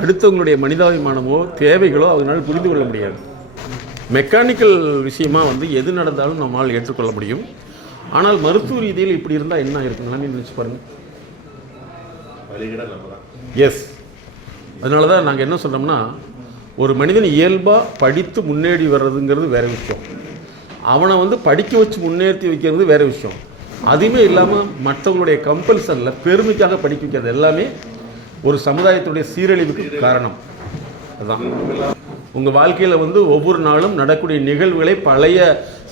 அடுத்தவங்களுடைய மனிதாபிமானமோ தேவைகளோ அதனால் புரிந்து கொள்ள முடியாது. மெக்கானிக்கல் விஷயமாக வந்து எது நடந்தாலும் நம்மால் ஏற்றுக்கொள்ள முடியும். ஆனால் மருத்துவ ரீதியில் இப்படி இருந்தால் என்ன இருக்குன்னு நினச்சி பாருங்கள். எஸ், அதனால தான் நாங்கள் என்ன சொல்கிறோம்னா, ஒரு மனிதன் இயல்பாக படித்து முன்னேறி வர்றதுங்கிறது வேறு விஷயம், அவனை வந்து படிக்க வச்சு முன்னேற்றி வைக்கிறது வேறு விஷயம். அதுவுமே இல்லாமல் மற்றவங்களுடைய கம்பல்சனில் பெருமைக்காக படிக்க வைக்கிறது எல்லாமே ஒரு சமுதாயத்துடைய சீரழிவுக்கு காரணம். அதுதான் உங்கள் வாழ்க்கையில் வந்து ஒவ்வொரு நாளும் நடக்கூடிய நிகழ்வுகளை பழைய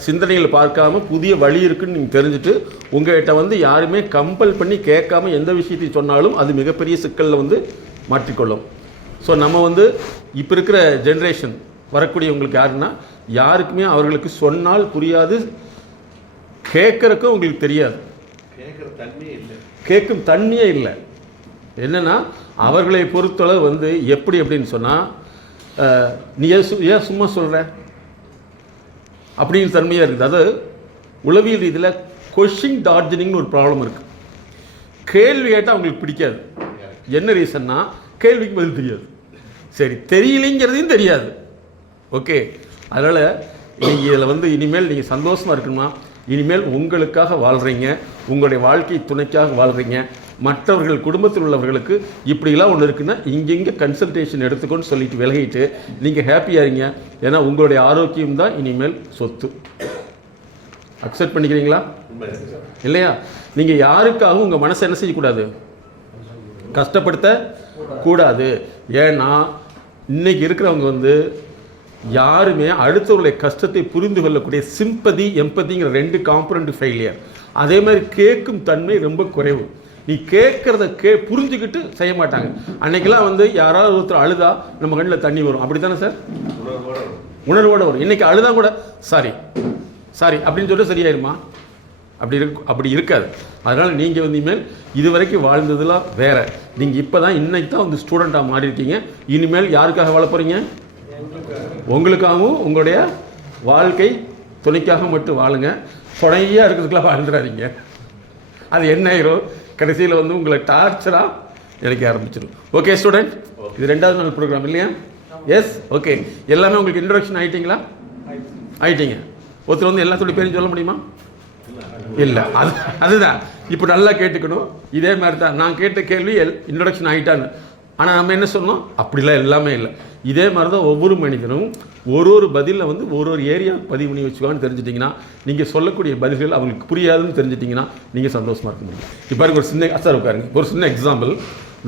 சிந்தனைகள் பார்க்காம புதிய வழி இருக்குன்னு நீங்கள் தெரிஞ்சுட்டு உங்கள்கிட்ட வந்து யாருமே கம்பல் பண்ணி கேட்காம எந்த விஷயத்தையும் சொன்னாலும் அது மிகப்பெரிய சிக்கலில் வந்து மாற்றிக்கொள்ளும். ஸோ நம்ம வந்து இப்போ இருக்கிற ஜென்ரேஷன் வரக்கூடியவங்களுக்கு யாருன்னா, யாருக்குமே அவர்களுக்கு சொன்னால் புரியாது, கேட்குறக்கும் உங்களுக்கு தெரியாது, கேட்கும் தன்மையே இல்லை. என்னென்னா அவர்களை பொறுத்தளவு வந்து எப்படி அப்படின்னு சொன்னால், நீ ஏன் சும்மா சொல்கிற அப்படின்னு தன்மையாக இருக்குது. அதாவது உளவியல் ரீதியில் கொஷின் டார்ஜனிங்னு ஒரு ப்ராப்ளம் இருக்குது. கேள்வி கேட்டால் அவங்களுக்கு பிடிக்காது. என்ன ரீசன்னா, கேள்விக்கு பதில் தெரியாது, சரி தெரியலைங்கிறதையும் தெரியாது. ஓகே, அதனால் நீங்கள் இதில் வந்து இனிமேல் நீங்கள் சந்தோஷமாக இருக்கணுமா, இனிமேல் உங்களுக்காக வாழ்கிறீங்க, உங்களுடைய வாழ்க்கை துணைக்காக வாழ்கிறீங்க. மற்றவர்கள் குடும்பத்தில் உள்ளவர்களுக்கு இப்படிலாம் ஒன்று இருக்குன்னா இங்கெங்கே கன்சல்டேஷன் எடுத்துக்கொண்டு சொல்லிட்டு விலகிட்டு நீங்கள் ஹாப்பியாக இருங்க. ஏன்னா உங்களுடைய ஆரோக்கியம் தான் இனிமேல் சொத்து. அக்செப்ட் பண்ணிக்கிறீங்களா இல்லையா? நீங்கள் யாருக்காகவும் உங்கள் மனசை என்ன செய்யக்கூடாது, கஷ்டப்படுத்த கூடாது. ஏன்னா இன்னைக்கு இருக்கிறவங்க வந்து யாருமே அடுத்தவர்களுடைய கஷ்டத்தை புரிந்து கொள்ளக்கூடிய சிம்பதி எம்பதிங்கிற 2 காம்பனண்ட் ஃபெயிலியர். அதே மாதிரி கேட்கும் தன்மை ரொம்ப குறைவு. நீ கேட்குறத புரிஞ்சுக்கிட்டு செய்ய மாட்டாங்க. அன்னைக்கெல்லாம் வந்து யாராவது ஒருத்தர் அழுதா நம்ம கண்ணில் தண்ணி வரும், அப்படி தானே சார்? உணர்வோடு வரும். இன்றைக்கி அழுதா கூட சாரி சாரி அப்படின்னு சொல்லிட்டு சரியாயிருமா? அப்படி இருக்காது. அதனால் நீங்கள் வந்து இனிமேல் இது வரைக்கும் வாழ்ந்ததுலாம் வேறு. நீங்கள் இப்போ தான் இன்றைக்கி தான் வந்து ஸ்டூடெண்ட்டாக மாறியிருக்கீங்க. இனிமேல் யாருக்காக வாழ போகிறீங்க? உங்களுக்காகவும் உங்களுடைய வாழ்க்கை துணைக்காக மட்டும் வாழுங்க. துணையாக இருக்கிறதுக்கெல்லாம் வாழ்ந்துடாதீங்க. அது என்ன ஆயிரும், கடைசியில் வந்து உங்களை டார்ச்சராக நினைக்க ஆரம்பிச்சிடும். ஓகே ஸ்டூடெண்ட், இது 2வது நாள் ப்ரோக்ராம் இல்லையா? Yes, okay. எல்லாமே உங்களுக்கு இன்ட்ரடக்ஷன் ஆகிட்டீங்களா? ஆகிட்டீங்க. ஒருத்தர் வந்து எல்லாத்தோட பேரும் சொல்ல முடியுமா? இல்லை, அதுதான் இப்போ நல்லா கேட்டுக்கணும். இதே மாதிரி தான் நான் கேட்ட கேள்வி இன்ட்ரடக்ஷன் ஆகிட்டான்னு. ஆனால் நம்ம என்ன சொன்னோம், அப்படிலாம் எல்லாமே இல்லை. இதே மாதிரி தான் ஒவ்வொரு மனிதனும் ஒரு பதிலில் வந்து ஒரு ஏரியா பதிவு பண்ணி வச்சுக்கோன்னு தெரிஞ்சிட்டிங்கன்னா, நீங்கள் சொல்லக்கூடிய பதில்கள் அவங்களுக்கு புரியாதுன்னு தெரிஞ்சிட்டிங்கன்னா நீங்கள் சந்தோஷமாக இருக்க முடியும். இப்போ ஒரு சின்ன சார் உட்காருங்க, ஒரு சின்ன எக்ஸாம்பிள்.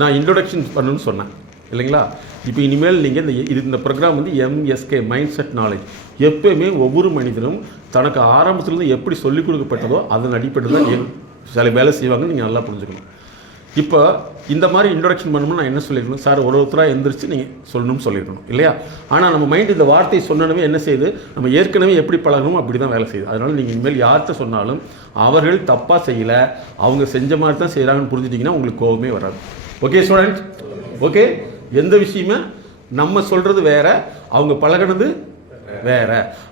நான் இன்ட்ரொடக்ஷன் பண்ணணும்னு சொன்னேன் இல்லைங்களா? இப்போ இனிமேல் நீங்கள் இந்த ப்ரோக்ராம் வந்து MSK மைண்ட் செட் நாலேஜ். எப்போயுமே ஒவ்வொரு மனிதனும் தனக்கு ஆரம்பத்துலேருந்து எப்படி சொல்லிக் கொடுக்கப்பட்டதோ அதன் அடிப்படையில் தான் சில வேலை செய்வாங்கன்னு நீங்கள் நல்லா புரிஞ்சுக்கணும். இப்போ இந்த மாதிரி இன்ட்ரொடக்ஷன் பண்ணணும்னு நான் என்ன சொல்லியிருக்கணும், சார் ஒருத்தராக எந்திரிச்சு நீங்கள் சொல்லணும்னு சொல்லியிருக்கணும் இல்லையா? ஆனால் நம்ம மைண்ட் இந்த வார்த்தையை சொன்னனவே என்ன செய்யுது, நம்ம ஏற்கனவே எப்படி பழகணுமோ அப்படி தான் வேலை செய்யுது. அதனால் நீங்கள் இனிமேல் யார்கிட்ட சொன்னாலும் அவர்கள் தப்பாக செய்யலை, அவங்க செஞ்ச மாதிரி தான் செய்கிறாங்கன்னு புரிஞ்சுட்டிங்கன்னா உங்களுக்கு கோபமே வராது. Okay student? ஓகே, எந்த விஷயமே நம்ம சொல்கிறது வேற, அவங்க பழகினது வேற.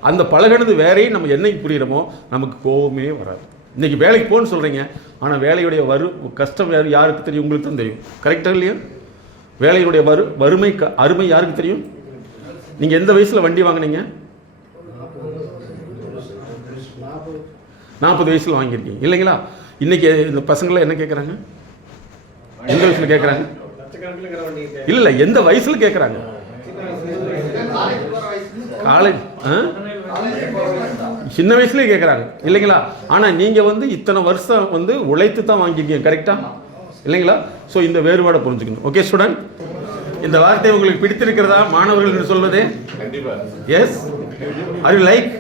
அந்த பழகினது வேறையும் நம்ம என்னைக்கு புரிகிறோமோ நமக்கு கோபமே வராது. இன்றைக்கி வேலைக்கு போகணுன்னு சொல்கிறீங்க, ஆனால் வேலையுடைய கஷ்டம் யாருக்கு தெரியும்? உங்களுக்கு தான் தெரியும். கரெக்டாக இல்லையா? வேலையுடைய வறுமை அருமை யாருக்கு தெரியும்? நீங்கள் எந்த வயசில் வண்டி வாங்கினீங்க? 40 வயசில் வாங்கியிருக்கீங்க இல்லைங்களா? இன்றைக்கி இந்த பசங்களாம் என்ன கேட்குறாங்க? எந்த வயசில் கேட்குறாங்க? இல்லை, எந்த வயசில் கேட்குறாங்க? காலேஜ் சின்ன வயசுலேயே கேட்குறாங்க இல்லைங்களா? ஆனால் நீங்கள் வந்து இத்தனை வருஷம் வந்து உழைத்து தான் வாங்கியிருக்கீங்க, கரெக்டாக இல்லைங்களா? ஸோ இந்த வேறுபாடை புரிஞ்சுக்கணும். ஓகே ஸ்டூடெண்ட், இந்த வார்த்தை உங்களுக்கு பிடித்திருக்கிறதா மாணவர்கள் என்று சொல்வது? Yes, are you like?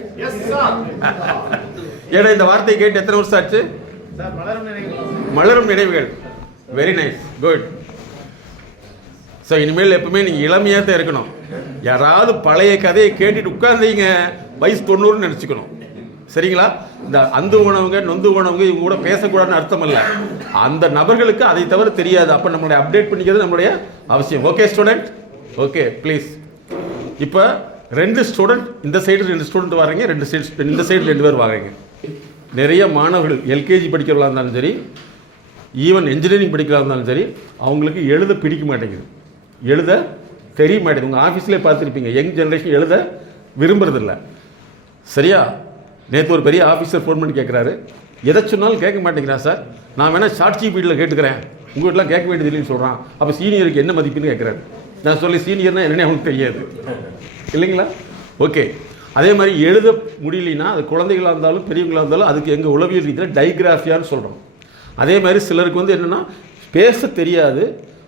ஏன்னா இந்த வார்த்தையை கேட்டு எத்தனை வருஷம் ஆச்சு? மலரும் நினைவுகள். Very nice, good. ஸோ இனிமேல் எப்பவுமே நீங்கள் இளமையாக தான் இருக்கணும். யாராவது பழைய கதையை கேட்டுட்டு உட்கார்ந்தீங்க வயசு 90ன்னு நினச்சிக்கணும், சரிங்களா? இந்த அந்து உணவுங்க நொந்து உணவுங்க இவங்க கூட பேசக்கூடாதுன்னு அர்த்தம் இல்லை. அந்த நபர்களுக்கு அதை தவிர தெரியாது. அப்போ நம்மளை அப்டேட் பண்ணிக்கிறது நம்மளுடைய அவசியம். Okay student? Okay please. இப்போ 2 ஸ்டூடெண்ட் இந்த சைடு 2 ஸ்டூடெண்ட் வர்றீங்க, இந்த சைடு 2 பேர் வர்றீங்க. நிறைய மாணவர்கள் LKG படிக்கிறவர்களாக இருந்தாலும் சரி, ஈவன் இன்ஜினியரிங் படிக்கிறதா இருந்தாலும் சரி, அவங்களுக்கு எழுத பிடிக்க மாட்டேங்குது. எழுத தெரிய மாட்டேது. உங்கள் ஆஃபீஸ்லேயே பார்த்துருப்பீங்க, யங் ஜென்ரேஷன் எழுத விரும்புறதில்ல. சரியா? நேற்று ஒரு பெரிய ஆஃபீஸர் ஃபோன் பண்ணி கேட்குறாரு, எதை சொன்னாலும் கேட்க மாட்டேங்கிறான் சார், நான் வேணால் ஷார்ட் ஜிபிடியில் கேட்டுக்கிறேன், உங்கள் வீட்டிலாம் கேட்க வேண்டியது இல்லைன்னு சொல்கிறான், அப்போ சீனியருக்கு என்ன மதிப்புன்னு கேட்குறாரு. நான் சொல்லி சீனியர்னா என்னென்னு அவனுக்கு தெரியாது இல்லைங்களா? ஓகே. அதே மாதிரி எழுத முடியலன்னா அது குழந்தைகளாக இருந்தாலும் பெரியவங்களாக இருந்தாலும் அதுக்கு எங்கள் உளவியல் ரீதியில் டைகிராஃபியான்னு சொல்கிறோம். அதே மாதிரி சிலருக்கு வந்து என்னென்னா பேச தெரியாது,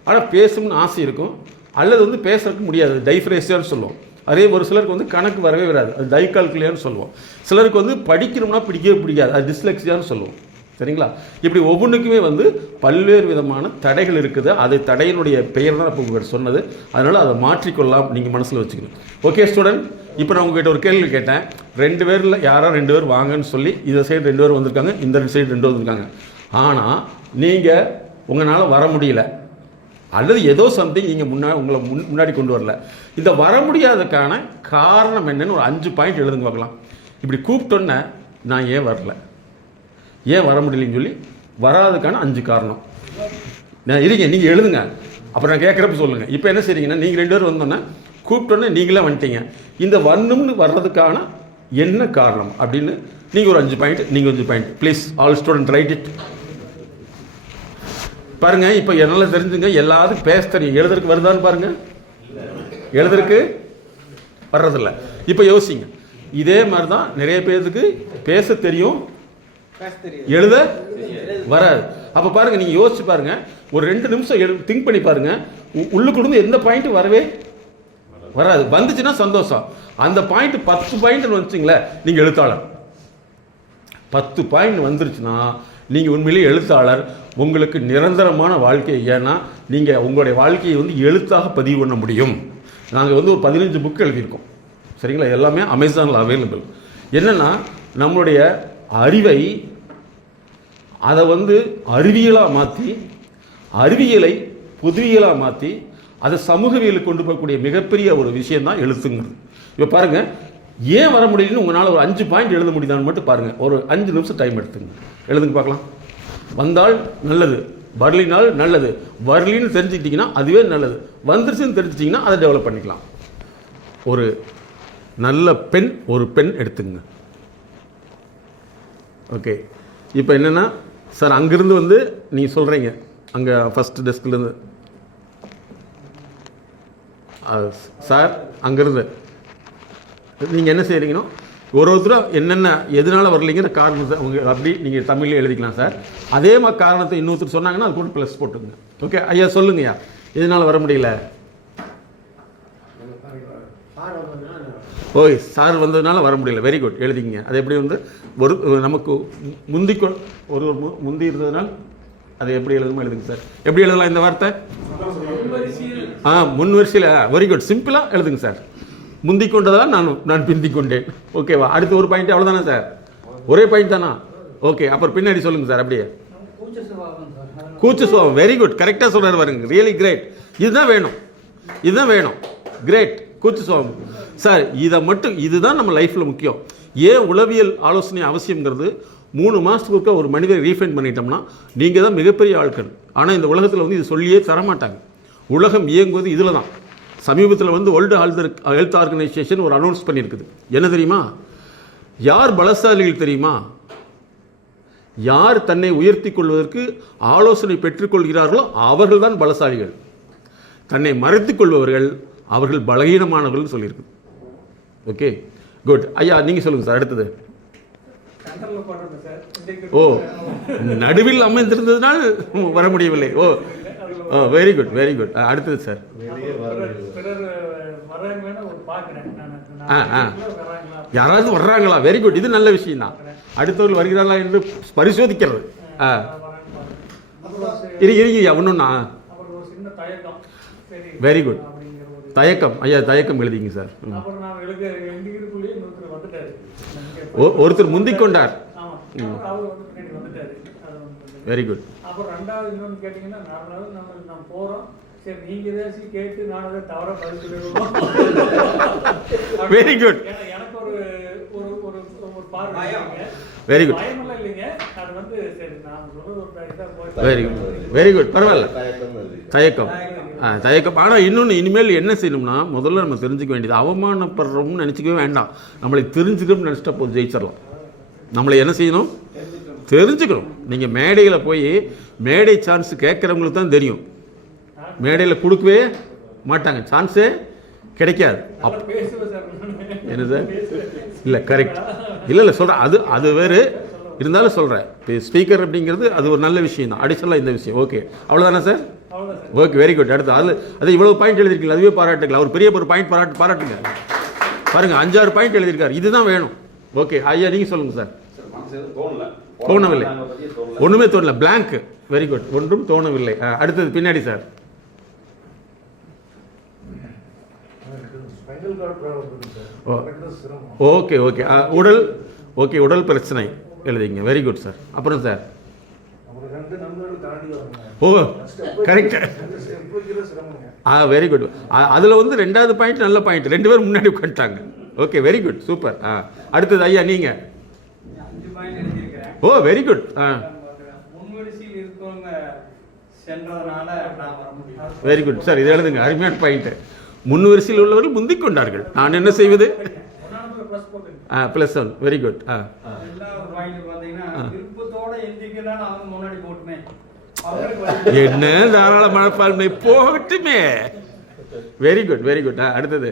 ஆனால் பேசணும்னு ஆசை இருக்கும், அல்லது வந்து பேசுறதுக்கு முடியாது, டைஃப்ரேசியான்னு சொல்லுவோம். அதே ஒரு சிலருக்கு வந்து கணக்கு வரவே வராது, அது டைகால்குலியான்னு சொல்லுவோம். சிலருக்கு வந்து படிக்கணும்னா பிடிக்கவே பிடிக்காது, அது டிஸ்லெக்ஸியான்னு சொல்லுவோம். சரிங்களா? இப்படி ஒவ்வொன்றுக்குமே வந்து பல்வேறு விதமான தடைகள் இருக்குது. அது தடையினுடைய பெயர் தான் இப்போ உங்கள்கிட்ட சொன்னது. அதனால் அதை மாற்றிக்கொள்ளலாம், நீங்கள் மனசில் வச்சுக்கணும். ஓகே ஸ்டூடெண்ட், இப்போ நான் உங்கள்கிட்ட ஒரு கேள்வி கேட்டேன். 2 பேரில் யாராவது 2 பேர் வாங்கன்னு சொல்லி இந்த சைடு 2 பேர் வந்திருக்காங்க, இந்த சைடு 2 வந்திருக்காங்க. ஆனால் நீங்கள் உங்களால் வர முடியல, அல்லது ஏதோ சம்திங் நீங்கள் உங்களை முன்னாடி கொண்டு வரல. இந்த வர முடியாததுக்கான காரணம் என்னன்னு ஒரு 5 பாயிண்ட் எழுதுங்க பார்க்கலாம். இப்படி கூப்பிட்டோன்னே நான் ஏன் வரல, ஏன் வர முடியலன்னு சொல்லி வராதுக்கான 5 காரணம் நான் இருங்க, நீங்கள் எழுதுங்க, அப்புறம் நான் கேட்குறப்ப சொல்லுங்கள். இப்போ என்ன செய்றீங்கன்னா, நீங்கள் 2 பேர் வந்தோன்னே கூப்பிட்டோன்னே நீங்களே வந்துட்டீங்க, இந்த வரணும்னு வர்றதுக்கான என்ன காரணம் அப்படின்னு நீங்கள் ஒரு 5 பாயிண்ட், நீங்கள் 5 point please. All student right it. பாருங்க, இப்போ என்னால் தெரிஞ்சுங்க, எல்லாத்துக்கும் பேச தெரியும், எழுதுறதுக்கு வருதான்னு பாருங்க, எழுதுறதுக்கு வர்றதில்ல. இப்போ யோசிங்க, இதே மாதிரி தான் நிறைய பேருக்கு பேச தெரியும், எழுத வராது. அப்போ பாருங்க, நீங்கள் யோசிச்சு பாருங்க, ஒரு 2 நிமிஷம் திங்க் பண்ணி பாருங்க, உள்ளுக்குள்ள எந்த பாயிண்ட் வரவே வராது. வந்துச்சுன்னா சந்தோஷம். அந்த பாயிண்ட் 10 பாயிண்ட் வந்துச்சுங்களே, நீங்கள் எழுத்தாளர். 10 பாயிண்ட் வந்துருச்சுன்னா நீங்கள் உண்மையிலேயே எழுத்தாளர். உங்களுக்கு நிரந்தரமான வாழ்க்கை. ஏன்னா நீங்கள் உங்களுடைய வாழ்க்கையை வந்து எழுத்தாக பதிவு பண்ண முடியும். நாங்கள் வந்து ஒரு 15 புக் எழுதியிருக்கோம். சரிங்களா? எல்லாமே அமேசானில் அவைலபிள். என்னென்னா, நம்மளுடைய அறிவை அதை வந்து அறிவியலாக மாற்றி, அறிவியலை புதுவியலாக மாற்றி, அதை சமூகவியலுக்கு கொண்டு போகக்கூடிய மிகப்பெரிய ஒரு விஷயந்தான் எழுத்துங்கிறது. இப்போ பாருங்கள், ஏன் வர முடியலன்னு உங்களால் ஒரு 5 பாயிண்ட் எழுத முடியுதான்னு மட்டும் பாருங்கள். ஒரு 5 நிமிஷம் டைம் எடுத்துங்க, எழுதுங்க பார்க்கலாம். வந்தால் நல்லது, வரலினால் நல்லது. வரலின்னு தெரிஞ்சுக்கிட்டிங்கன்னா அதுவே நல்லது, வந்துருச்சுன்னு தெரிஞ்சிட்டிங்கன்னா அதை டெவலப் பண்ணிக்கலாம். ஒரு நல்ல பென், ஒரு பென் எடுத்துங்க. ஓகே. இப்போ என்னென்னா, சார் அங்கேருந்து வந்து நீங்கள் சொல்கிறீங்க, அங்கே ஃபஸ்ட்டு டெஸ்க்லேருந்து சார் அங்கேருந்து நீங்கள் என்ன செய்கிறீங்கன்னா, ஒருத்தரும் என்னென்ன எதனால் வரலைங்கிற காரணத்தை அவங்க அப்படி நீங்கள் தமிழ்லேயே எழுதிக்கலாம் சார். அதே மாதிரி காரணத்தை இன்னொருத்தர் சொன்னாங்கன்னா அது கூட ப்ளஸ் போட்டுங்க. ஓகே ஐயா, சொல்லுங்கய்யா, எதனால் வர முடியல? ஓய், சார் வந்ததுனால வர முடியல. வெரி குட், எழுதிங்க. அது எப்படி வந்து ஒரு நமக்கு ஒரு முந்தி இருந்ததுனால் அது எப்படி எழுதுமோ எழுதுங்க சார். எப்படி எழுதலாம் இந்த வார்த்தை? முன் வரிசையில். வெரி குட், சிம்பிளாக எழுதுங்க சார். முந்தி கொண்டதால் நான் பிந்தி கொண்டேன். ஓகேவா? அடுத்து ஒரு பாயிண்ட், அவ்வளோதானே சார்? ஒரே பாயிண்ட் தானா? ஓகே, அப்புறம் பின்னாடி சொல்லுங்கள் சார். அப்படியே கூச்ச சுபாவம். வெரி குட், கரெக்டாக சொல்கிறார் பாருங்க. Really great. இதுதான் வேணும், இதுதான் வேணும். கிரேட், கூச்ச சுபாவம் சார். இதை மட்டும், இதுதான் நம்ம லைஃப்பில் முக்கியம். ஏன் உளவியல் ஆலோசனை அவசியங்கிறது, 3 மாதத்துக்கு ஒரு மனிதரை ரீஃபைன் பண்ணிட்டோம்னா நீங்கள் தான் மிகப்பெரிய ஆட்கள். ஆனால் இந்த உலகத்தில் வந்து இது சொல்லியே தரமாட்டாங்க. உலகம் இயங்குவது இதில் தான். சமீபத்தில் வந்து வேர்ல்டு ஹெல்த் ஆர்கனைசேஷன் ஒரு அனௌன்ஸ் பண்ணியிருக்குது. என்ன தெரியுமா? யார் பலசாலிகள் தெரியுமா? யார் தன்னை உயர்த்தி கொள்வதற்கு ஆலோசனை பெற்றுக்கொள்கிறார்களோ அவர்கள் தான் பலசாலிகள். தன்னை மறைத்து கொள்பவர்கள் அவர்கள் பலகீனமானவர்கள் சொல்லியிருக்கு. Okay, good. ஐயா, நீங்கள் சொல்லுங்கள் சார். அடுத்தது. ஓ, நடுவில் அமைந்திருந்ததுனால் வர முடியவில்லை. ஓ, வெரி குட், வெரி குட். அடுத்தது சார். யாராவது வர்றாங்களா? வெரி குட், இது நல்ல விஷயம் தான். அடுத்தவர்கள் வருகிறார்களா என்று பரிசோதிக்கிறது. இருங்கய்யா, ஒன்றுண்ணா. Very good. தயக்கம். ஐயா, தயக்கம் எழுதிங்க சார். ஒருத்தர் முந்திக் கொண்டார். Very good. அப்புறம் ரெண்டாவது இன்னொன்று கேட்டிங்கன்னா, நம்ம போகிறோம், சரி நீங்கள் ஏதாச்சும் கேட்டு நான் அதை தவறாக பதில் சொல்லிடுவோம். Very good. எனக்கு ஒரு ஒரு ஒரு பார்வை. Very good. பயமெல்லாம் இல்லைங்க, அது வந்து சரி நான் சொல்றது ஒரு இதாக போய் வெரி குட் வெரி குட், பரவாயில்ல. தயக்கம் தயக்கம். ஆனால் இன்னொன்று இனிமேல் என்ன செய்யணும்னா, முதல்ல நம்ம தெரிஞ்சுக்க வேண்டியது, அவமானப்படுறோம்னு நினச்சிக்கவே வேண்டாம். நம்மளை தெரிஞ்சுக்கணும்னு நினச்சிட்டா போது ஜெயிச்சிடலாம். நம்மளை என்ன செய்யணும்? தெரிஞ்சுக்கணும். நீங்கள் மேடையில் போய் மேடை சான்ஸ் கேட்குறவங்களுக்கு தான் தெரியும். மேடையில் கொடுக்கவே மாட்டாங்க, சான்ஸே கிடைக்காது. என்ன சார்? இல்லை கரெக்ட், இல்லை சொல்கிறேன், அது வேறு இருந்தாலும் சொல்கிறேன். இப்போ ஸ்பீக்கர் அப்படிங்கிறது அது ஒரு நல்ல விஷயம் தான். அடிஷனலாக இந்த விஷயம் ஓகே, அவ்வளோதானே சார்? Okay very good. அடுத்து அது இவ்வளோ பாயிண்ட் எழுதிருக்கீங்க, அதுவே பாராட்டுகள். அவர் பெரிய ஒரு பாயிண்ட் பாராட்டுங்க. பாருங்கள் 5-6 பாயிண்ட் எழுதியிருக்காரு, இதுதான் வேணும். ஓகே ஐயா நீங்கள் சொல்லுங்கள் சார். தோணவில்லை, ஒன்றுமே தோணல, பிளாங்க். வெரி குட், ஒன்றும் தோணவில்லை. அடுத்தது பின்னாடி சார். ஓகே ஓகே உடல் பிரச்சனை எழுதிங்க. Very good sir. அப்புறம் சார்? ஓ கரெக்ட். Very good. அதில் வந்து 2வது பாயிண்ட் நல்ல பாயிண்ட், 2 பேர் முன்னாடி உட்காந்துட்டாங்க. Okay very good, super. அடுத்தது ஐயா நீங்கள். ஓ very good. Very good sir, இது எழுதுங்க, அருமையான பாயிண்ட். முன் வரிசையில் உள்ளவர்கள் முந்திக் கொண்டார்கள், நான் என்ன செய்வது? +1. Very good. என்ன தாராள மனப்பான்மை, போகட்டுமே. Very good very good. அடுத்தது?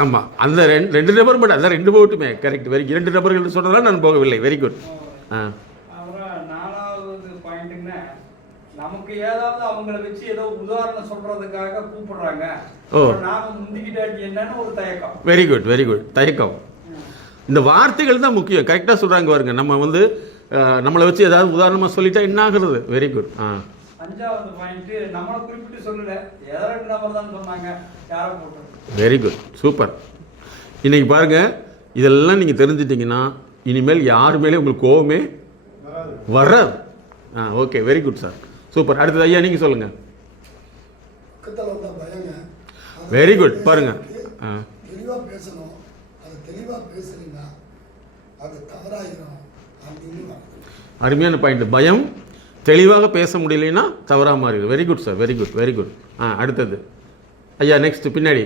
ஆமா, அந்த 2 நபர் மட்டும், அதான் 2 போகட்டுமே. கரெக்ட், வெரி 2 நபர்கள் சொன்னதால் நான் போகவில்லை. Very good. நமக்கு ஏதாவது அவங்களை வச்சு ஏதோ உதாரணம் சொல்றதுக்காக கூப்பிடுறாங்க, நாம முந்திக்கிட்டாட்டி என்னன்னு ஒரு தயக்கம். Very good very good. தயக்கம். இந்த வார்த்தைகள் தான் முக்கியம். கரெக்டாக சொல்றாங்க பாருங்க. நம்ம வந்து நம்மளை வச்சு ஏதாவது உதாரணமாக சொல்லிட்டா என்ன ஆகுறது? Very good. 5வது பாயிண்ட் நம்மளை குறிப்பிட்டு சொல்லல, ஏதோ 2 நபர் தான் சொன்னாங்க, யாரை போட்டு. Very good, super. இன்னைக்கு பாருங்க, இதெல்லாம் நீங்க தெரிஞ்சிட்டீங்கன்னா இனிமேல் யார் மேலே உங்களுக்கு கோவமே வராது. Okay very good sir, super. அடுத்தது ஐயா நீங்கள் சொல்லுங்க. Very good. பாருங்க, தெளிவாக பேசணும், அது தெளிவாக பேசலைன்னா அது தவறாகிறோம். அருமையான பாயிண்ட். பயம், தெளிவாக பேச முடியலைன்னா தவறாக மாறிடும். Very good sir, very good very good. அடுத்தது ஐயா நெக்ஸ்ட் பின்னாடி.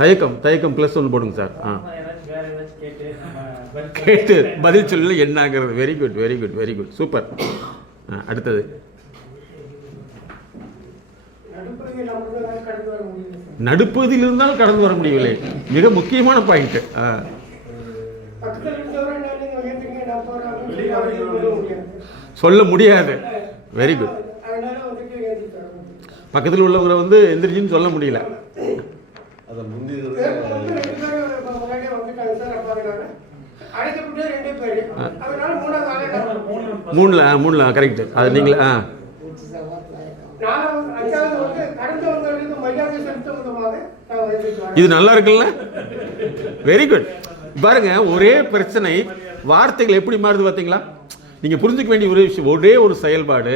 தயக்கம் +1 போடுங்க சார். கேட்டு பதில் சொல்லல என்னங்கிறது. Very good very good very good, super. அடுத்தது? நடுப்பகுதியில் இருந்தாலும் கடந்து வர முடியவில்லை, மிக முக்கியமான பாயிண்ட். சொல்ல முடியாது. Very good. பக்கத்தில் உள்ளவரை வந்து எந்திரிச்சின்னு சொல்ல முடியல. மூணுல கரெக்ட். அது நீங்களா? இது நல்லா இருக்குல்ல? Very good. பாருங்க, ஒரே பிரச்சனை வார்த்தைகள் எப்படி மாறுது பார்த்தீங்களா? நீங்க புரிஞ்சுக்க வேண்டிய ஒரே விஷயம், ஒரே ஒரு செயல்பாடு.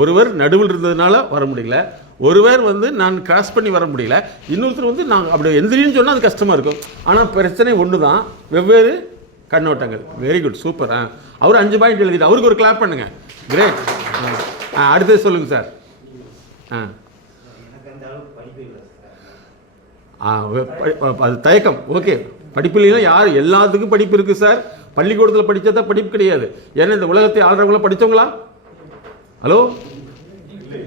ஒருவர் நடுவில் இருந்ததுனால வர முடியல, ஒருவர் வந்து நான் கிராஸ் பண்ணி வர முடியல, இன்னொருத்தர் வந்து நான் அப்படி எந்திரின்னு சொன்னால் அது கஷ்டமாக இருக்கும். ஆனால் பிரச்சனை ஒன்று தான், வெவ்வேறு கண்ணோட்டங்கள். Very good, super. அவர் 5 பாயிண்ட் எழுதிட்டு அவருக்கு ஒரு கிளாப் பண்ணுங்க. கிரேட். அடுத்தது சொல்லுங்கள் சார். அது தயக்கம். ஓகே, படிப்பு இல்லைன்னா யார்? எல்லாத்துக்கும் படிப்பு இருக்குது சார். பள்ளிக்கூடத்தில் படித்தா தான் படிப்பு கிடையாது. ஏன்னா இந்த உலகத்தை ஆள்றவங்களாம் படித்தவங்களா? ஹலோ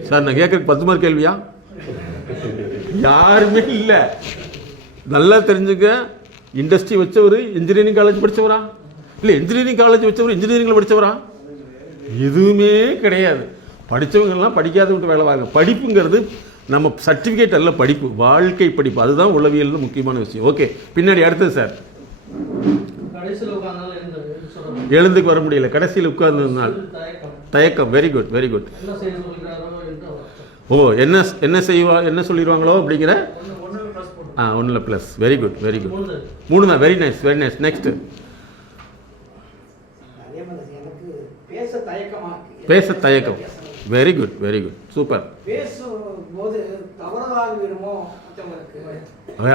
சார், நான் கேட்குறதுக்கு 10 மார்க் கேள்வியா? யாருமே இல்லை. நல்லா தெரிஞ்சுக்க, இண்டஸ்ட்ரி வச்சவர் இன்ஜினியரிங் காலேஜ் படித்தவரா? இல்லை இன்ஜினியரிங் காலேஜ் வச்சவர் இன்ஜினியரிங்கில் படித்தவரா? எதுவுமே கிடையாது. படித்தவங்கெல்லாம் படிக்காத விட்டு வேலை வாங்க. படிப்புங்கிறது நம்ம சர்டிஃபிகேட் அல்ல, படிப்பு, வாழ்க்கை படிப்பு. அதுதான் உளவியல் முக்கியமான விஷயம். ஓகே, பின்னாடி அடுத்தது சார். எழுந்துக்கு வர முடியல, கடைசியில் உட்கார்ந்ததுனால் தயக்கம். Very good very good. ஓ, என்ன சொல்லிடுவாங்களோ அப்படிங்கிற 1ல் +. Very good very good. 3 தான். Very nice very nice. Next. பேச தயக்கம். Very good very good super. பேசும்போது தவறதாக விடுமோ மற்றவங்களுக்கு.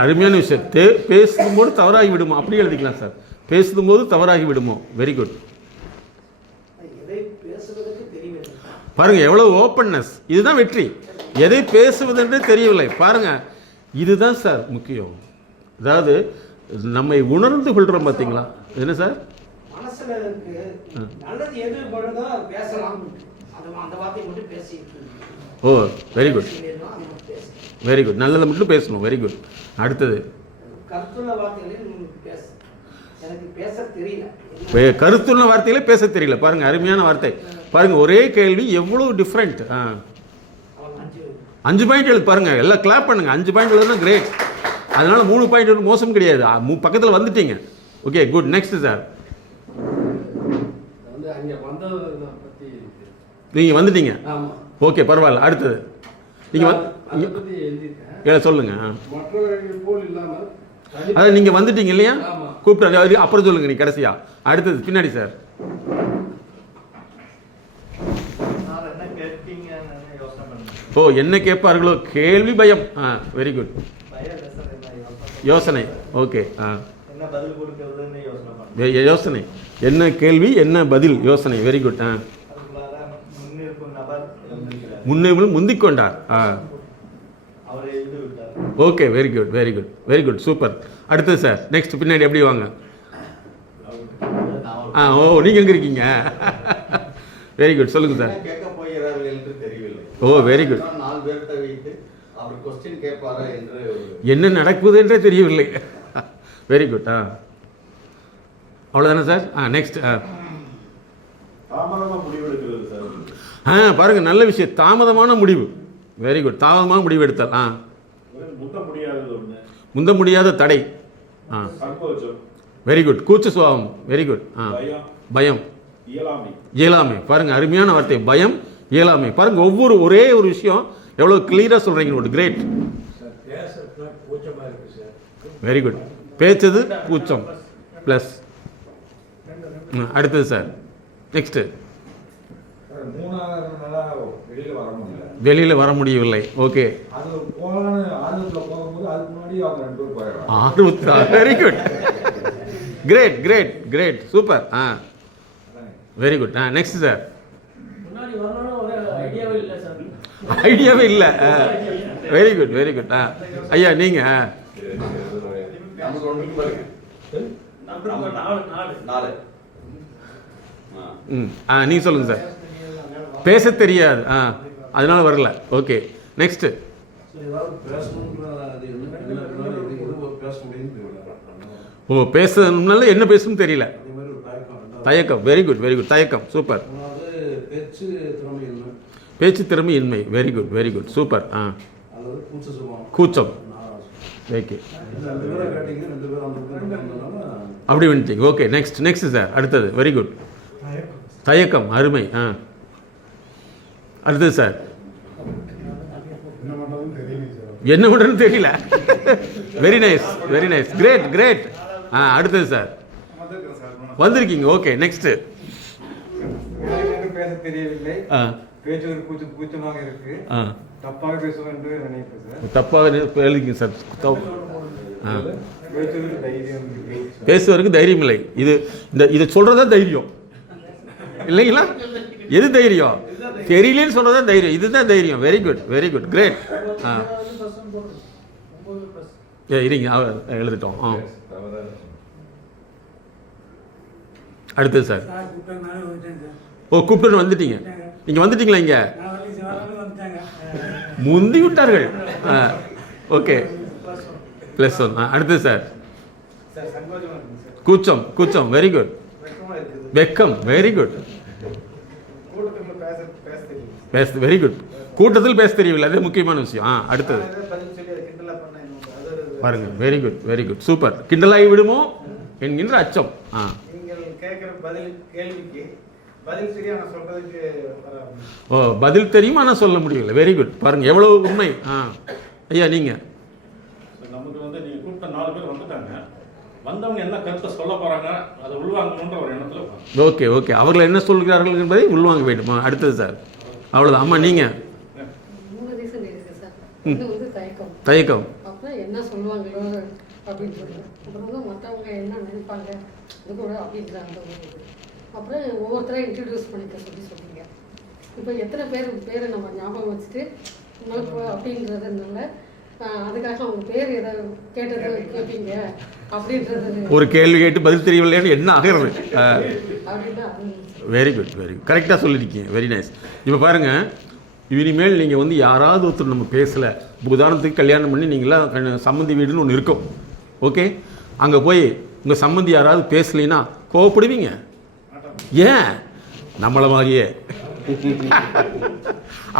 அருமையான விஷயம். பேசும்போது தவறாகி விடுமோ, அப்படி எழுதிக்கலாம் சார். பேசும்போது தவறாகி விடுமோ. Very good. எதை பேசுவதற்கு தெரியவில்லை. பாருங்க எவ்வளவு ஓப்பன்னஸ். இதுதான் வெற்றி. எதை பேசுவதென்று தெரியவில்லை. பாருங்க இதுதான் சார் முக்கியம். அதாவது நம்மை உணர்ந்து கொள்றோம் பார்த்தீங்களா? என்ன சார்? மனசுல இருக்கு நல்லது எது படுதோ அது பேசலாம். அந்த வார்த்தையை மட்டும் பேசிட்டு. ஓ வெரி குட் வெரி குட். நல்லதை மட்டும் பேசணும். Very good. அடுத்தது கருத்துள்ள வார்த்தைகளில் பேச எனக்கு பேச தெரியல. கருத்துள்ள வார்த்தையில பேச தெரியல. பாருங்க அருமையான வார்த்தை. பாருங்க ஒரே கேள்வி எவ்வளவு டிஃப்ரெண்ட். 5 பாயிண்ட் எழுது. பாருங்க எல்லாம் கிளாப் பண்ணுங்க. 5 பாயிண்ட் எழுதுனா கிரேட். அதனால 3 பாயிண்ட் மோசம் கிடையாது. பக்கத்தில் வந்துட்டீங்க. Okay good. Next sir. நீங்க வந்துட்டீங்க. ஓகே பரவாயில்ல. அடுத்தது நீங்க சொல்லுங்க. அதான் நீங்க வந்துட்டீங்க இல்லையா? கூப்பிட்டு அப்புறம் சொல்லுங்க நீ கடைசியா. அடுத்தது பின்னாடி சார். ஓ என்ன கேட்பார்களோ கேள்வி பயம். Very good. யோசனை. ஓகே. யோசனை என்ன கேள்வி என்ன பதில் யோசனை. Very good. முந்திக் கொண்டார். Okay very good very good very good super. அடுத்தது சார். நெக்ஸ்ட் பின்னாடி எப்படி வாங்க. ஓ நீங்க எங்க இருக்கீங்க? வெரி குட் சொல்லுங்க சார். ஓ வெரி குட். என்ன நடக்குது என்றே தெரியவில்லை. Very good. அவ்வளோதானே சார்? நெக்ஸ்ட். பாருங்க நல்ல விஷயம். தாமதமான முடிவு. Very good. தாமதமான முடிவு எடுத்தால் முந்த முடியாத தடை. Very good. கூச்ச சுபாவம். Very good. பயம் இயலாமை. பாருங்க அருமையான வார்த்தை. பயம் இயலாமை. பாருங்க ஒரே ஒரு விஷயம் எவ்வளவு கிளியரா சொல்றீங்க. கிரேட். Very good. பேச்சது கூச்சம் பிளஸ். அடுத்தது சார். நெக்ஸ்ட். வெளியில வர முடியவில்லை. Okay. Very good. Great great great super. Very good. Next sir. ஐடியாவே இல்லை. Very good very good. ஐயா நீங்க நீங்க சொல்லுங்க சார். பேச தெரியாது. அதனால வரல. Okay next. ஓ பேசணும்னால என்ன பேசணும் தெரியல. தயக்கம். Very good very good. தயக்கம் சூப்பர். பேச்சு திறமை இன்மை. Very good very good super. கூச்சம். ஓகே அப்படி வந்துட்டீங்க. Okay next next sir. அடுத்தது. Very good. தயக்கம். அருமை. அடுத்தது சார். என்ன பண்ணுறதுன்னு தெரியல. Very nice very nice. Great great. அடுத்தது சார். வந்திருக்கீங்க. Okay next. பேச தெரியவில்லை. பேச்சு ஒரு கூச்சமாக இருக்கு. தப்பாக பேசுவோம் என்று நினைப்பேன் சார். தப்பாக எழுதிங்க சார். தைரியம் பேசுவதற்கு தைரியம் இல்லை. இதை சொல்றதா தைரியம் இல்லைங்களா? எது தைரியம்? தெரியலன்னு சொல்றதா தைரியம். இதுதான் தைரியம். Very good very good great. இருங்க எழுதிட்டோம். அடுத்தது சார். ஓ கூப்பிட்டு வந்துட்டீங்க. நீங்க வந்துட்டீங்களா? இங்க முந்தி விட்டார்கள். Okay plus 1. அடுத்தது சார். கூச்சம் கூச்சம். Very good. வெக்கம். Very good. பேச வெரி குட். கூட்டத்தில் பேச தெரியவில்லை. அது முக்கியமான விஷயம். அடுத்தது பாருங்க. Very good very good super. கிண்டலாகி விடுமோ என்கின்ற அச்சம். ஓ பதில் தெரியும் ஆனால் சொல்ல முடியல. Very good. பாருங்க எவ்வளவு உண்மை. ஐயா நீங்க. நமக்கு நீங்க கூப்பிட்ட 4 பேர் வந்துட்டாங்க. வந்தவங்க என்ன கருத்தை சொல்ல போறாங்க அதை உள்வாங்கணுன்ற ஒரு எண்ணத்துல. Okay okay. அவர்கள் என்ன சொல்கிறார்கள் என்பதை உள்வாங்க வேண்டும். அடுத்தது சார். அவ்வளோதான். அம்மா நீங்கள் 3 ரீசன் இருக்குது சார். ஒன்று வந்து தயக்கம். தயக்கம். அப்புறம் என்ன சொல்லுவாங்களோ அப்படின்னு சொல்லி, அப்புறம் வந்து மற்றவங்க என்ன நினைப்பாங்க இது கூட அப்படின்ற அந்த ஒரு இது. அப்புறம் ஒவ்வொருத்தராக இன்ட்ரடியூஸ் பண்ணிக்க சொன்னீங்க. இப்போ எத்தனை பேரை நம்ம ஞாபகம் வச்சுட்டு உங்களுக்கு அப்படின்றதுனால அதுக்காக அவங்க பேர் எதை கேட்டது கேட்பீங்க அப்படின்றது. ஒரு கேள்வி கேட்டு பதில் தெரியவில்லைன்னு என்ன ஆகிறது? அப்படின்னா வெரி குட், வெரி குட், கரெக்டாக சொல்லியிருக்கீங்க. Very nice. இப்போ பாருங்கள், இனிமேல் நீங்கள் வந்து யாராவது ஒருத்தர் நம்ம பேசலை, உதாரணத்துக்கு கல்யாணம் பண்ணி நீங்களாம் சம்மந்தி வீடுன்னு ஒன்று இருக்கும், ஓகே? அங்கே போய் உங்கள் சம்மந்தி யாராவது பேசலைன்னா கோவப்படுவீங்க. ஏன்? நம்மளை மாதிரியே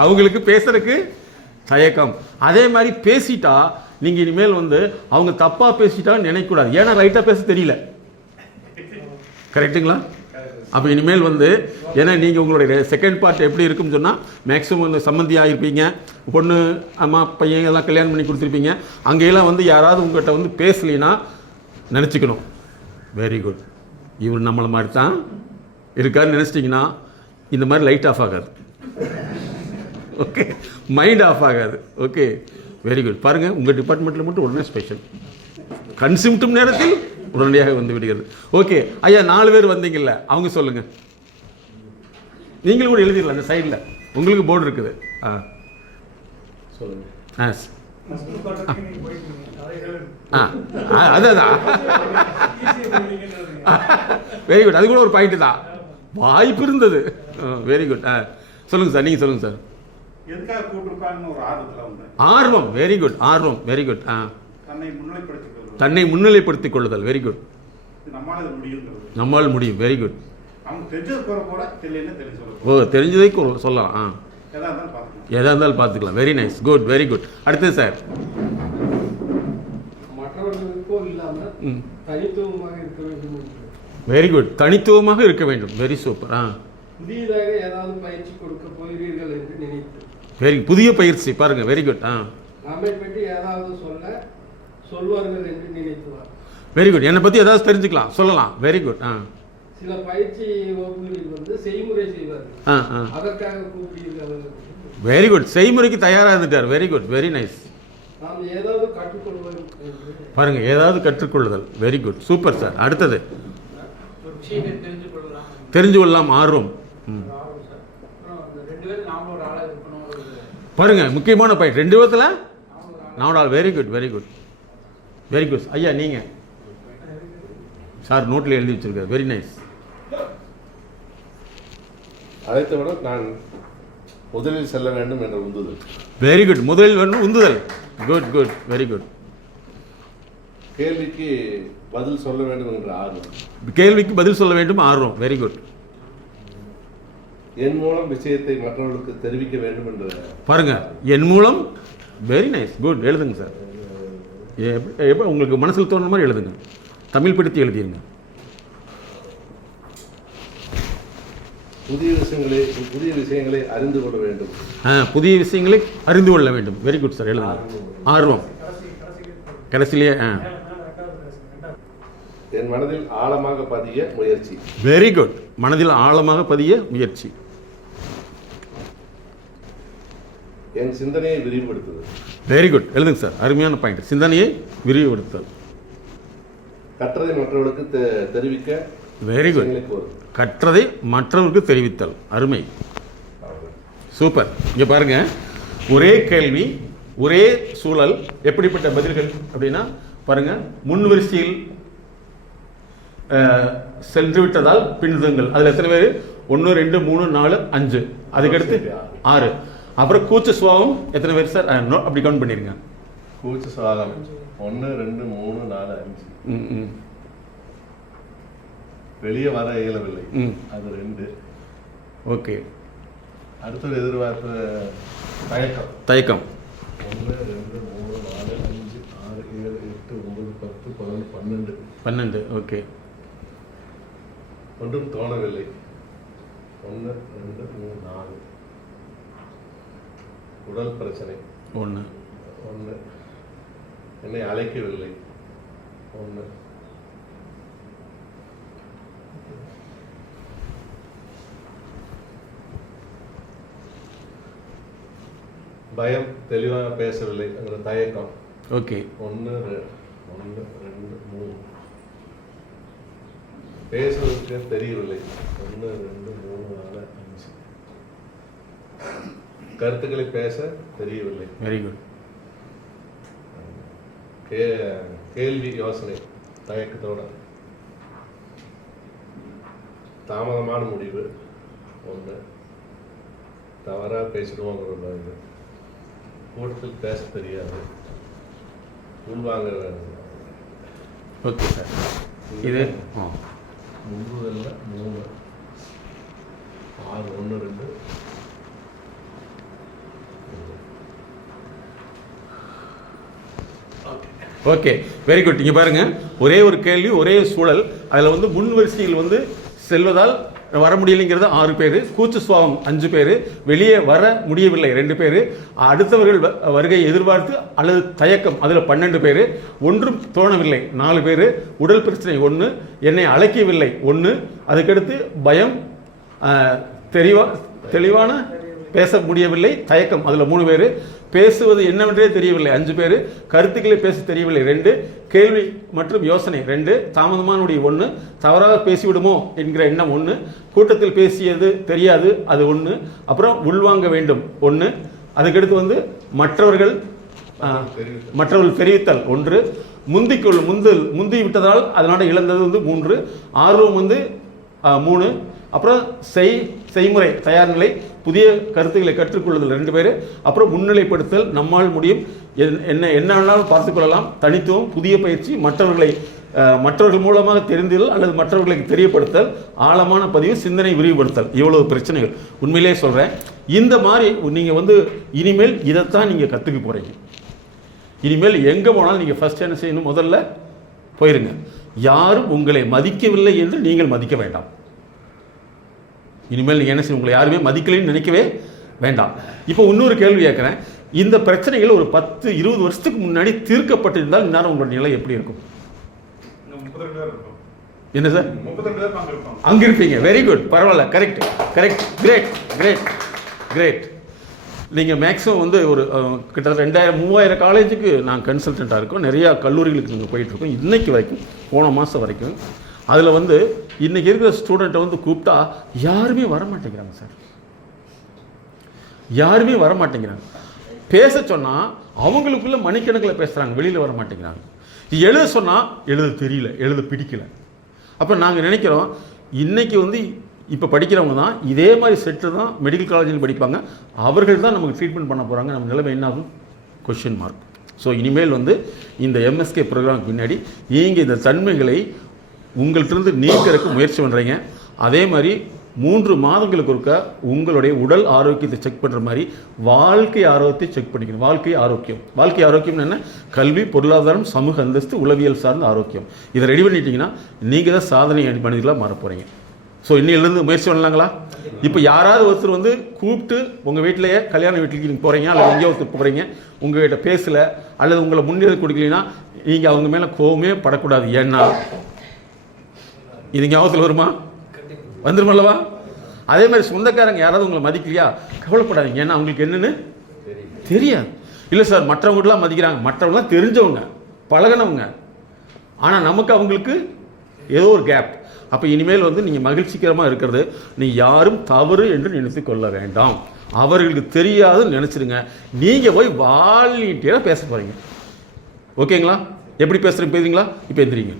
அவங்களுக்கு பேசுறதுக்கு தயக்கம். அதே மாதிரி பேசிட்டா நீங்கள் இனிமேல் வந்து அவங்க தப்பாக பேசிட்டான்னு நினைக்கக்கூடாது. ஏன்னா ரைட்டாக பேச தெரியல. கரெக்டுங்களா? அப்போ இனிமேல் வந்து ஏன்னா நீங்கள் உங்களுடைய செகண்ட் பார்ட் எப்படி இருக்குன்னு சொன்னால் மேக்ஸிமம் இந்த சம்மந்தியாக இருப்பீங்க, பொண்ணு அம்மா பையன் எல்லாம் கல்யாணம் பண்ணி கொடுத்துருப்பீங்க. அங்கேயெல்லாம் வந்து யாராவது உங்கள்கிட்ட வந்து பேசலைன்னா நினச்சிக்கணும், வெரி குட், இவர் நம்மளை மாதிரி தான் இருக்காருன்னு நினச்சிட்டிங்கன்னா இந்த மாதிரி லைட் ஆஃப் ஆகாது, ஓகே? மைண்ட் ஆஃப் ஆகாது, ஓகே? Very good. பாருங்கள், உங்கள் டிபார்ட்மெண்ட்டில் மட்டும் உடனே ஸ்பெஷல், கன்சிம்டும் நேரத்தில் உடனடியாக வந்து விடுகிறது. ஓகே ஐயா, 4 பேர் வந்தீங்கல்ல, அவங்க சொல்லுங்கள். நீங்களும் கூட எழுதிடலாம், அந்த சைடில் உங்களுக்கு போர்டு இருக்குது. சொல்லுங்கள். அதுதான் வெரி குட். அது கூட ஒரு பாயிண்ட் தான், வாய்ப்பு இருந்தது. Very good. சொல்லுங்கள் சார், நீங்கள் சொல்லுங்கள் சார். எதுக்காக கூட்டிருப்பாங்கன்னு ஒரு ஆர்வத்தில் வந்து ஆர்வம். வெரி குட், ஆர்வம். Very good. தன்னை முன்னிலைப்படுத்திக் கொள்வது, தன்னை முன்னிலைப்படுத்திக் கொள்ளுதல். Very good. நம்மளால இது முடியுங்கிறது. நம்மால் முடியும். Very good. அவங்க தெரிஞ்சது கூட தெரியலன்னு தெரிய சொல்லுவோம். ஓ, தெரிஞ்சதை சொல்லலாம். எதாக இருந்தாலும் பார்த்துக்கலாம், எதாக இருந்தாலும் பார்த்துக்கலாம். Very nice, good, very good. அடுத்தது சார். மற்றவர்களுக்கோ இல்லாமல் தனித்துவமாக இருக்க வேண்டும். வெரி குட், தனித்துவமாக இருக்க வேண்டும். Very super. புதியதாக ஏதாவது பயிற்சி கொடுக்க போகிறீர்கள் என்று நினைத்து. வெரி புதிய பயிற்சி. பாருங்க, வெரி குட். நம்மை பற்றி ஏதாவது சொல்வார்கள் என்று நினைத்துவார். Very good. என்னை பற்றி ஏதாவது தெரிஞ்சுக்கலாம், சொல்லலாம். Very good. சில பயிற்சி வகுப்புகளில் வந்து செய்முறை செய்வார்கள், அதற்காக கூப்பிடுகிறார்கள். Very good. செய்முறைக்கு தயாராக இருந்துட்டார். Very good, very nice. நாம் ஏதாவது கற்றுக்கொள்வோம் பாருங்க, ஏதாவது கற்றுக்கொள்ளுதல். Very good, super sir. அடுத்தது தெரிஞ்சு கொள்ளலாம், ஆர்வம். பாருங்க, முக்கியமான பாயிண்ட் 2 விதத்தில் நாவல். Very good, very good, very good. ஐயா நீங்க சார் நோட்டில் எழுதி வச்சிருக்காரு. Very nice. அதைத்தை விட நான் முதலில் செல்ல வேண்டும் என்ற உந்துதல். Very good. முதலில் வேண்டும் உந்துதல். Good, good, very good. கேள்விக்கு பதில் சொல்ல வேண்டும் என்ற ஆர்வம். கேள்விக்கு பதில் சொல்ல வேண்டும், ஆர்வம். Very good. என் மூலம் விஷயத்தை மற்றவர்களுக்கு தெரிவிக்க வேண்டும் என்ற. பாருங்க, என் மூலம். Very nice, good. எழுதுங்க சார். எப்போ உங்களுக்கு மனசில் தோணுற மாதிரி எழுதுங்க, தமிழ் படுத்தி எழுதிருங்க. புதிய விஷயங்களை அறிந்து கொள்ள வேண்டும். புதிய விஷயங்களை அறிந்து கொள்ள வேண்டும். வெரி குட் சார், எழுதுங்க. ஆர்வம் கடைசியிலேயே. என் மனதில் ஆழமாக பதிய முயற்சி. Very good. மனதில் ஆழமாக பதிய முயற்சி. என் சிந்தனையை விரிவுபடுத்துதல். வெரி குட், எழுதுங்க சார். அருமையான பாயிண்ட். சிந்தனையை விரிவுபடுத்துதல். கற்றதை மற்றவர்களுக்கு தெரிவிக்க. Very good. கற்றதை மற்றவர்களுக்கு தெரிவித்தல். அருமை, சூப்பர். இங்கே பாருங்க, ஒரே கேள்வி, ஒரே சூழல், எப்படிப்பட்ட பதில்கள் அப்படின்னா பாருங்க, முன் வரிசையில் சென்று விட்டதால் பின்தங்கள். அதில் எத்தனை பேர்? 1 2 3 4 5, அதுக்கடுத்து 6. அப்புறம் கூச்ச சுபாவம் எத்தனை பேர் சார்? அப்படி கவுண்ட் பண்ணிருங்க. கூச்ச சுபாவம் 1 2 3 4 5. வெளியே வர இயலவில்லை, அது 2. ஓகே. அடுத்தது எதிர்பார்ப்பு தயக்கம். தயக்கம் 1 2 3 4 5 6 7 8 9 10 11 12. ஓகே. ஒன்றும் தோணவில்லை. 1 2 3 4. உடல் பிரச்சனை 1. என்னை அழைக்கவில்லை 1. பயம், தெளிவாக பேசவில்லை, அங்கே தயக்கம். ஓகே. 1 2 3 பேசுவதற்கு தெரியவில்லை. 1 2 3 4 5 கருத்துக்களை பேச தெரியவில்லை. Very good. கேள்வி யோசனை தயக்கத்தோட. தாமதமான முடிவு 1. தவறாக பேசிடுவோங்கிற பயம். கூட்டத்தில் பேச தெரியாது, உள்வாங்க. Okay sir. இது முழுவதில் 3 6 1 2. Okay, very good. இங்கே பாருங்கள், ஒரே ஒரு கேள்வி, ஒரே சூழல். அதில் வந்து முன் வரிசையில் வந்து செல்வதால் வர முடியலைங்கிறது 6 பேர், கூச்சு சுவாபம் 5 பேர், வெளியே வர முடியவில்லை 2 பேர், அடுத்தவர்கள் வருகையை எதிர்பார்த்து அல்லது தயக்கம் அதில் 12 பேர், ஒன்றும் தோணவில்லை 4 பேர், உடல் பிரச்சனை 1, என்னை அழைக்கவில்லை 1, அதுக்கடுத்து பயம், தெளிவான பேச முடியவில்லை தயக்கம் அதில் 3 பேர், பேசுவது என்னவென்றே தெரியவில்லை 5 பேர், கருத்துக்களை பேச தெரியவில்லை 2, கேள்வி மற்றும் யோசனை 2, தாமதமான முடிவு 1, தவறாக பேசிவிடுமோ என்கிற எண்ணம் 1, கூட்டத்தில் பேசியது தெரியாது அது 1, அப்புறம் உள்வாங்க வேண்டும் 1, அதுக்கடுத்து வந்து மற்றவர்கள் தெரிவித்தல் 1, முந்தி விட்டதால் அதனால் இழந்தது வந்து 3, ஆர்வம் வந்து 3, அப்புறம் செய்முறை தயார் நிலை, புதிய கருத்துக்களை கற்றுக்கொள்ளுதல் 2 பேர், அப்புறம் முன்னிலைப்படுத்தல், நம்மால் முடியும், என்ன வேணாலும் பார்த்துக்கொள்ளலாம், தனித்துவம், புதிய பயிற்சி, மற்றவர்கள் மூலமாக தெரிந்தல் அல்லது மற்றவர்களுக்கு தெரியப்படுத்தல், ஆழமான பதிவு, சிந்தனை விரிவுபடுத்தல். இவ்வளவு பிரச்சனைகள். உண்மையிலே சொல்கிறேன், இந்த மாதிரி நீங்கள் வந்து இனிமேல் இதைத்தான் நீங்கள் கற்றுக்க போகிறீங்க. இனிமேல் எங்கே போனாலும் நீங்கள் ஃபஸ்ட் என்ன செய்யணும், முதல்ல போயிருங்க. யாரும் உங்களை மதிக்கவில்லை என்று நீங்கள் மதிக்க வேண்டாம். இனிமேல் நீங்கள் என்ன செய்ய, உங்களை யாருமே மதிக்கலைன்னு நினைக்கவே வேண்டாம். இப்போ இன்னொரு கேள்வி கேட்குறேன். இந்த பிரச்சனைகள் ஒரு 10-20 வருஷத்துக்கு முன்னாடி தீர்க்கப்பட்டிருந்தால் இந்நேரம் உங்களோட நிலை எப்படி இருக்கும்? என்ன சார்? அங்க இருப்பீங்க. வெரி குட், பரவாயில்ல, கரெக்ட், கிரேட். நீங்கள் மேக்ஸிமம் வந்து ஒரு கிட்டத்தட்ட 2000-3000 காலேஜுக்கு நான் கன்சல்டண்ட்டாக இருக்கோம். நிறையா கல்லூரிகளுக்கு நீங்கள் போயிட்டுருக்கோம் இன்னைக்கு வரைக்கும், போன மாதம் வரைக்கும். அதில் வந்து இன்றைக்கி இருக்கிற ஸ்டூடெண்ட்டை வந்து கூப்பிட்டா யாருமே வரமாட்டேங்கிறாங்க சார், யாருமே வரமாட்டேங்கிறாங்க. பேச சொன்னால் அவங்களுக்குள்ள மணிக்கணக்கில் பேசுகிறாங்க, வெளியில் வர மாட்டேங்கிறாங்க. எழுத சொன்னால் எழுத தெரியல, எழுத பிடிக்கல. அப்போ நாங்கள் நினைக்கிறோம், இன்றைக்கி வந்து இப்போ படிக்கிறவங்க தான் இதே மாதிரி செட்டு தான் மெடிக்கல் காலேஜில் படிப்பாங்க, அவர்கள் தான் நமக்கு ட்ரீட்மெண்ட் பண்ண போகிறாங்க. நம்ம நிலைமை என்ன ஆகும்? Question mark. ஸோ இனிமேல் வந்து இந்த எம்எஸ்கே ப்ரோக்ராமுக்கு பின்னாடி நீங்கள் இந்த தன்மைகளை உங்கள்கிட்ட நீக்கிறதுக்கு முயற்சி பண்ணுறீங்க. அதே மாதிரி 3 மாதங்களுக்கு ஒருக்கா உங்களுடைய உடல் ஆரோக்கியத்தை செக் பண்ணுற மாதிரி வாழ்க்கை ஆரோக்கியத்தை செக் பண்ணிக்கணும். வாழ்க்கை ஆரோக்கியம் என்ன? கல்வி, பொருளாதாரம், சமூக அந்தஸ்து, உளவியல் சார்ந்த ஆரோக்கியம். இதை ரெடி பண்ணிட்டீங்கன்னா நீங்கள் தான் சாதனை மனிதர்களாக மாற போகிறீங்க. ஸோ இன்னிலிருந்து முயற்சி பண்ணலாங்களா? இப்போ யாராவது ஒருத்தர் வந்து கூப்பிட்டு உங்கள் வீட்டிலேயே கல்யாண வீட்டுக்கு நீங்கள் போகிறீங்க அல்லது எங்கேயோ ஒருத்தர் போகிறீங்க, உங்கள்கிட்ட பேசலை அல்லது உங்களை முன்னிலை கொடுக்கலைன்னா நீங்கள் அவங்க மேலே கோவமே படக்கூடாது. ஏன்னா இது ஞாபகத்தில் வருமா? வந்துருமல்லவா? அதே மாதிரி சொந்தக்காரங்க யாராவது உங்களை மதிக்கலையா, கவலைப்படாதீங்க. ஏன்னா அவங்களுக்கு என்னென்னு தெரியாது. இல்லை சார், மற்றவங்களாம் மதிக்கிறாங்க, மற்றவங்களாம் தெரிஞ்சவங்க, பழகினவங்க, ஆனால் நமக்கு அவங்களுக்கு ஏதோ ஒரு கேப். அப்போ இனிமேல் வந்து நீங்கள் மகிழ்ச்சிகரமாக இருக்கிறது, நீ யாரும் தவறு என்று நினைத்து கொள்ள வேண்டாம். அவர்களுக்கு தெரியாதுன்னு நினச்சிடுங்க. நீங்கள் போய் வாலண்டியராக பேச போகிறீங்க. ஓகேங்களா? எப்படி பேசுகிறீங்க? பேசுறீங்களா? இப்போ எந்திரிங்க.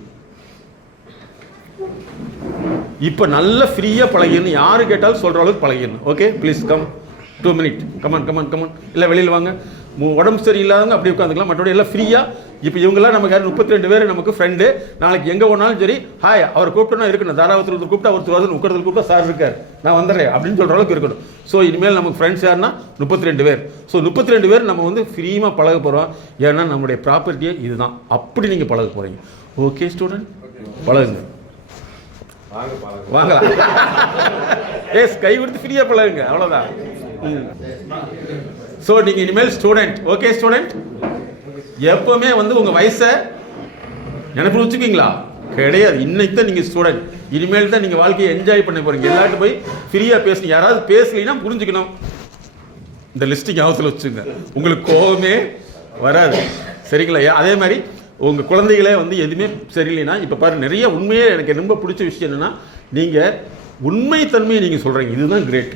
இப்போ நல்ல ஃப்ரீயாக பழகிடணும். யாரு கேட்டாலும் சொல்கிற அளவுக்கு பழகிடணும். Okay, please come 2 minutes. Come on. இல்லை வெளியில் வாங்க. உடம்பு சரியில்லாதவங்க அப்படி உட்காந்துக்கலாம், மற்றபடி எல்லாம் ஃப்ரீயாக. இப்போ இவங்கெல்லாம் நமக்கு 32 பேர் நமக்கு ஃப்ரெண்டு. நாளைக்கு எங்கே போனாலும் சரி, ஹாய் அவர் கூப்பிட்டோன்னா இருக்கணும். தாராவத்தில் கூப்பிட்டா ஒருத்தர் உட்காரத்தில் கூப்பிட்டா சார் இருக்கார், நான் வந்துடுறேன் அப்படின்னு சொல்கிற அளவுக்கு இருக்கணும். ஸோ இனிமேல் நமக்கு ஃப்ரெண்ட்ஸ் யாருன்னா 32 பேர். ஸோ 32 பேர் நம்ம வந்து ஃப்ரீயாக பழக போகிறோம். ஏன்னா நம்முடைய ப்ராப்பர்ட்டியே இதுதான். அப்படி நீங்கள் பழக போகிறீங்க. ஓகே ஸ்டூடெண்ட், பழகுங்க. வாங்கலாம். எஸ், கை கொடுத்து ஃப்ரீயாக பழகுங்க, அவ்வளோதான். ஸோ நீங்கள் இனிமேல் ஸ்டூடெண்ட். ஓகே ஸ்டூடெண்ட், எப்பவுமே வந்து உங்கள் வயசை நினைப்பு வச்சுக்கீங்களா? கிடையாது. இன்னைக்கு தான் நீங்கள் ஸ்டூடெண்ட். இனிமேல் தான் நீங்கள் வாழ்க்கையை என்ஜாய் பண்ண போகிறீங்க. எல்லார்ட்டும் போய் ஃப்ரீயாக பேசணும். யாராவது பேசலைன்னா புரிஞ்சுக்கணும். இந்த லிஸ்ட்டு ஞாபகத்தில் வச்சுங்க, உங்களுக்கு கோபமே வராது. சரிங்களா? அதே மாதிரி உங்கள் குழந்தைகளே வந்து எதுவுமே சரியில்லைன்னா, இப்போ பாரு நிறைய உண்மையே எனக்கு ரொம்ப பிடிச்ச விஷயம் என்னென்னா, நீங்கள் உண்மைத்தன்மையை நீங்கள் சொல்கிறீங்க. இதுதான் கிரேட்.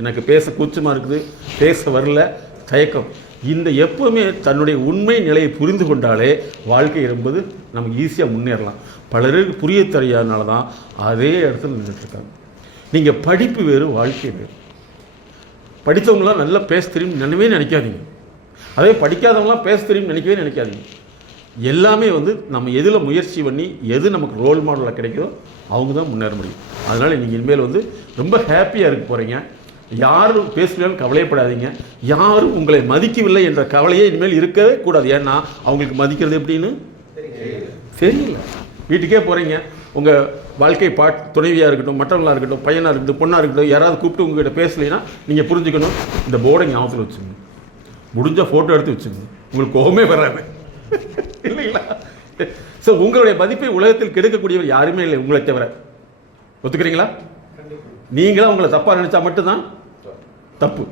எனக்கு பேச கூச்சமாக இருக்குது, பேச வரல, தயக்கம். இந்த எப்போவுமே தன்னுடைய உண்மை நிலையை புரிந்து கொண்டாலே வாழ்க்கை என்பது நமக்கு ஈஸியாக முன்னேறலாம். பலருக்கு புரிய தெரியாதனால தான் அதே இடத்துல நின்றுட்டுருக்காங்க. நீங்கள் படிப்பு வேறு, வாழ்க்கை வேறு. படித்தவங்களாம் நல்லா பேச தெரியும் நினைவே நினைக்காதீங்க. அதே படிக்காதவங்களாம் பேச தெரியும் நினைக்கவே நினைக்காதீங்க. எல்லாமே வந்து நம்ம எதில் முயற்சி பண்ணி எது நமக்கு ரோல் மாடலாக கிடைக்குதோ அவங்க தான் முன்னேற முடியும். அதனால் நீங்கள் இனிமேல் வந்து ரொம்ப ஹாப்பியாக இருக்க போகிறீங்க. யாரும் பேசலைன்னு கவலையப்படாதீங்க. யாரும் உங்களை மதிக்கவில்லை என்ற கவலையே இனிமேல் இருக்கவே கூடாது. ஏன்னா அவங்களுக்கு மதிக்கிறது எப்படின்னு தெரியல. வீட்டுக்கே போகிறீங்க, உங்கள் வாழ்க்கை துணைவியாக இருக்கட்டும், மற்றவங்களாக இருக்கட்டும், பையனாக இருக்கட்டும், பொண்ணாக இருக்கட்டும், யாராவது கூப்பிட்டு உங்கள்கிட்ட பேசலைன்னா நீங்கள் புரிஞ்சுக்கணும், இந்த போர்டை ஞாபகத்தில் வச்சுங்க. முடிஞ்ச ஃபோட்டோ எடுத்து வச்சுங்க, உங்களுக்கு கோபமே வராது. இல்லைங்களா? ஸோ உங்களுடைய மதிப்பை உலகத்தில் கெடுக்கக்கூடியவர் யாருமே இல்லை உங்களை தவிர. ஒத்துக்கிறீங்களா? நீங்களும் உங்களை தப்பாக நினச்சா மட்டும்தான் தப்பு.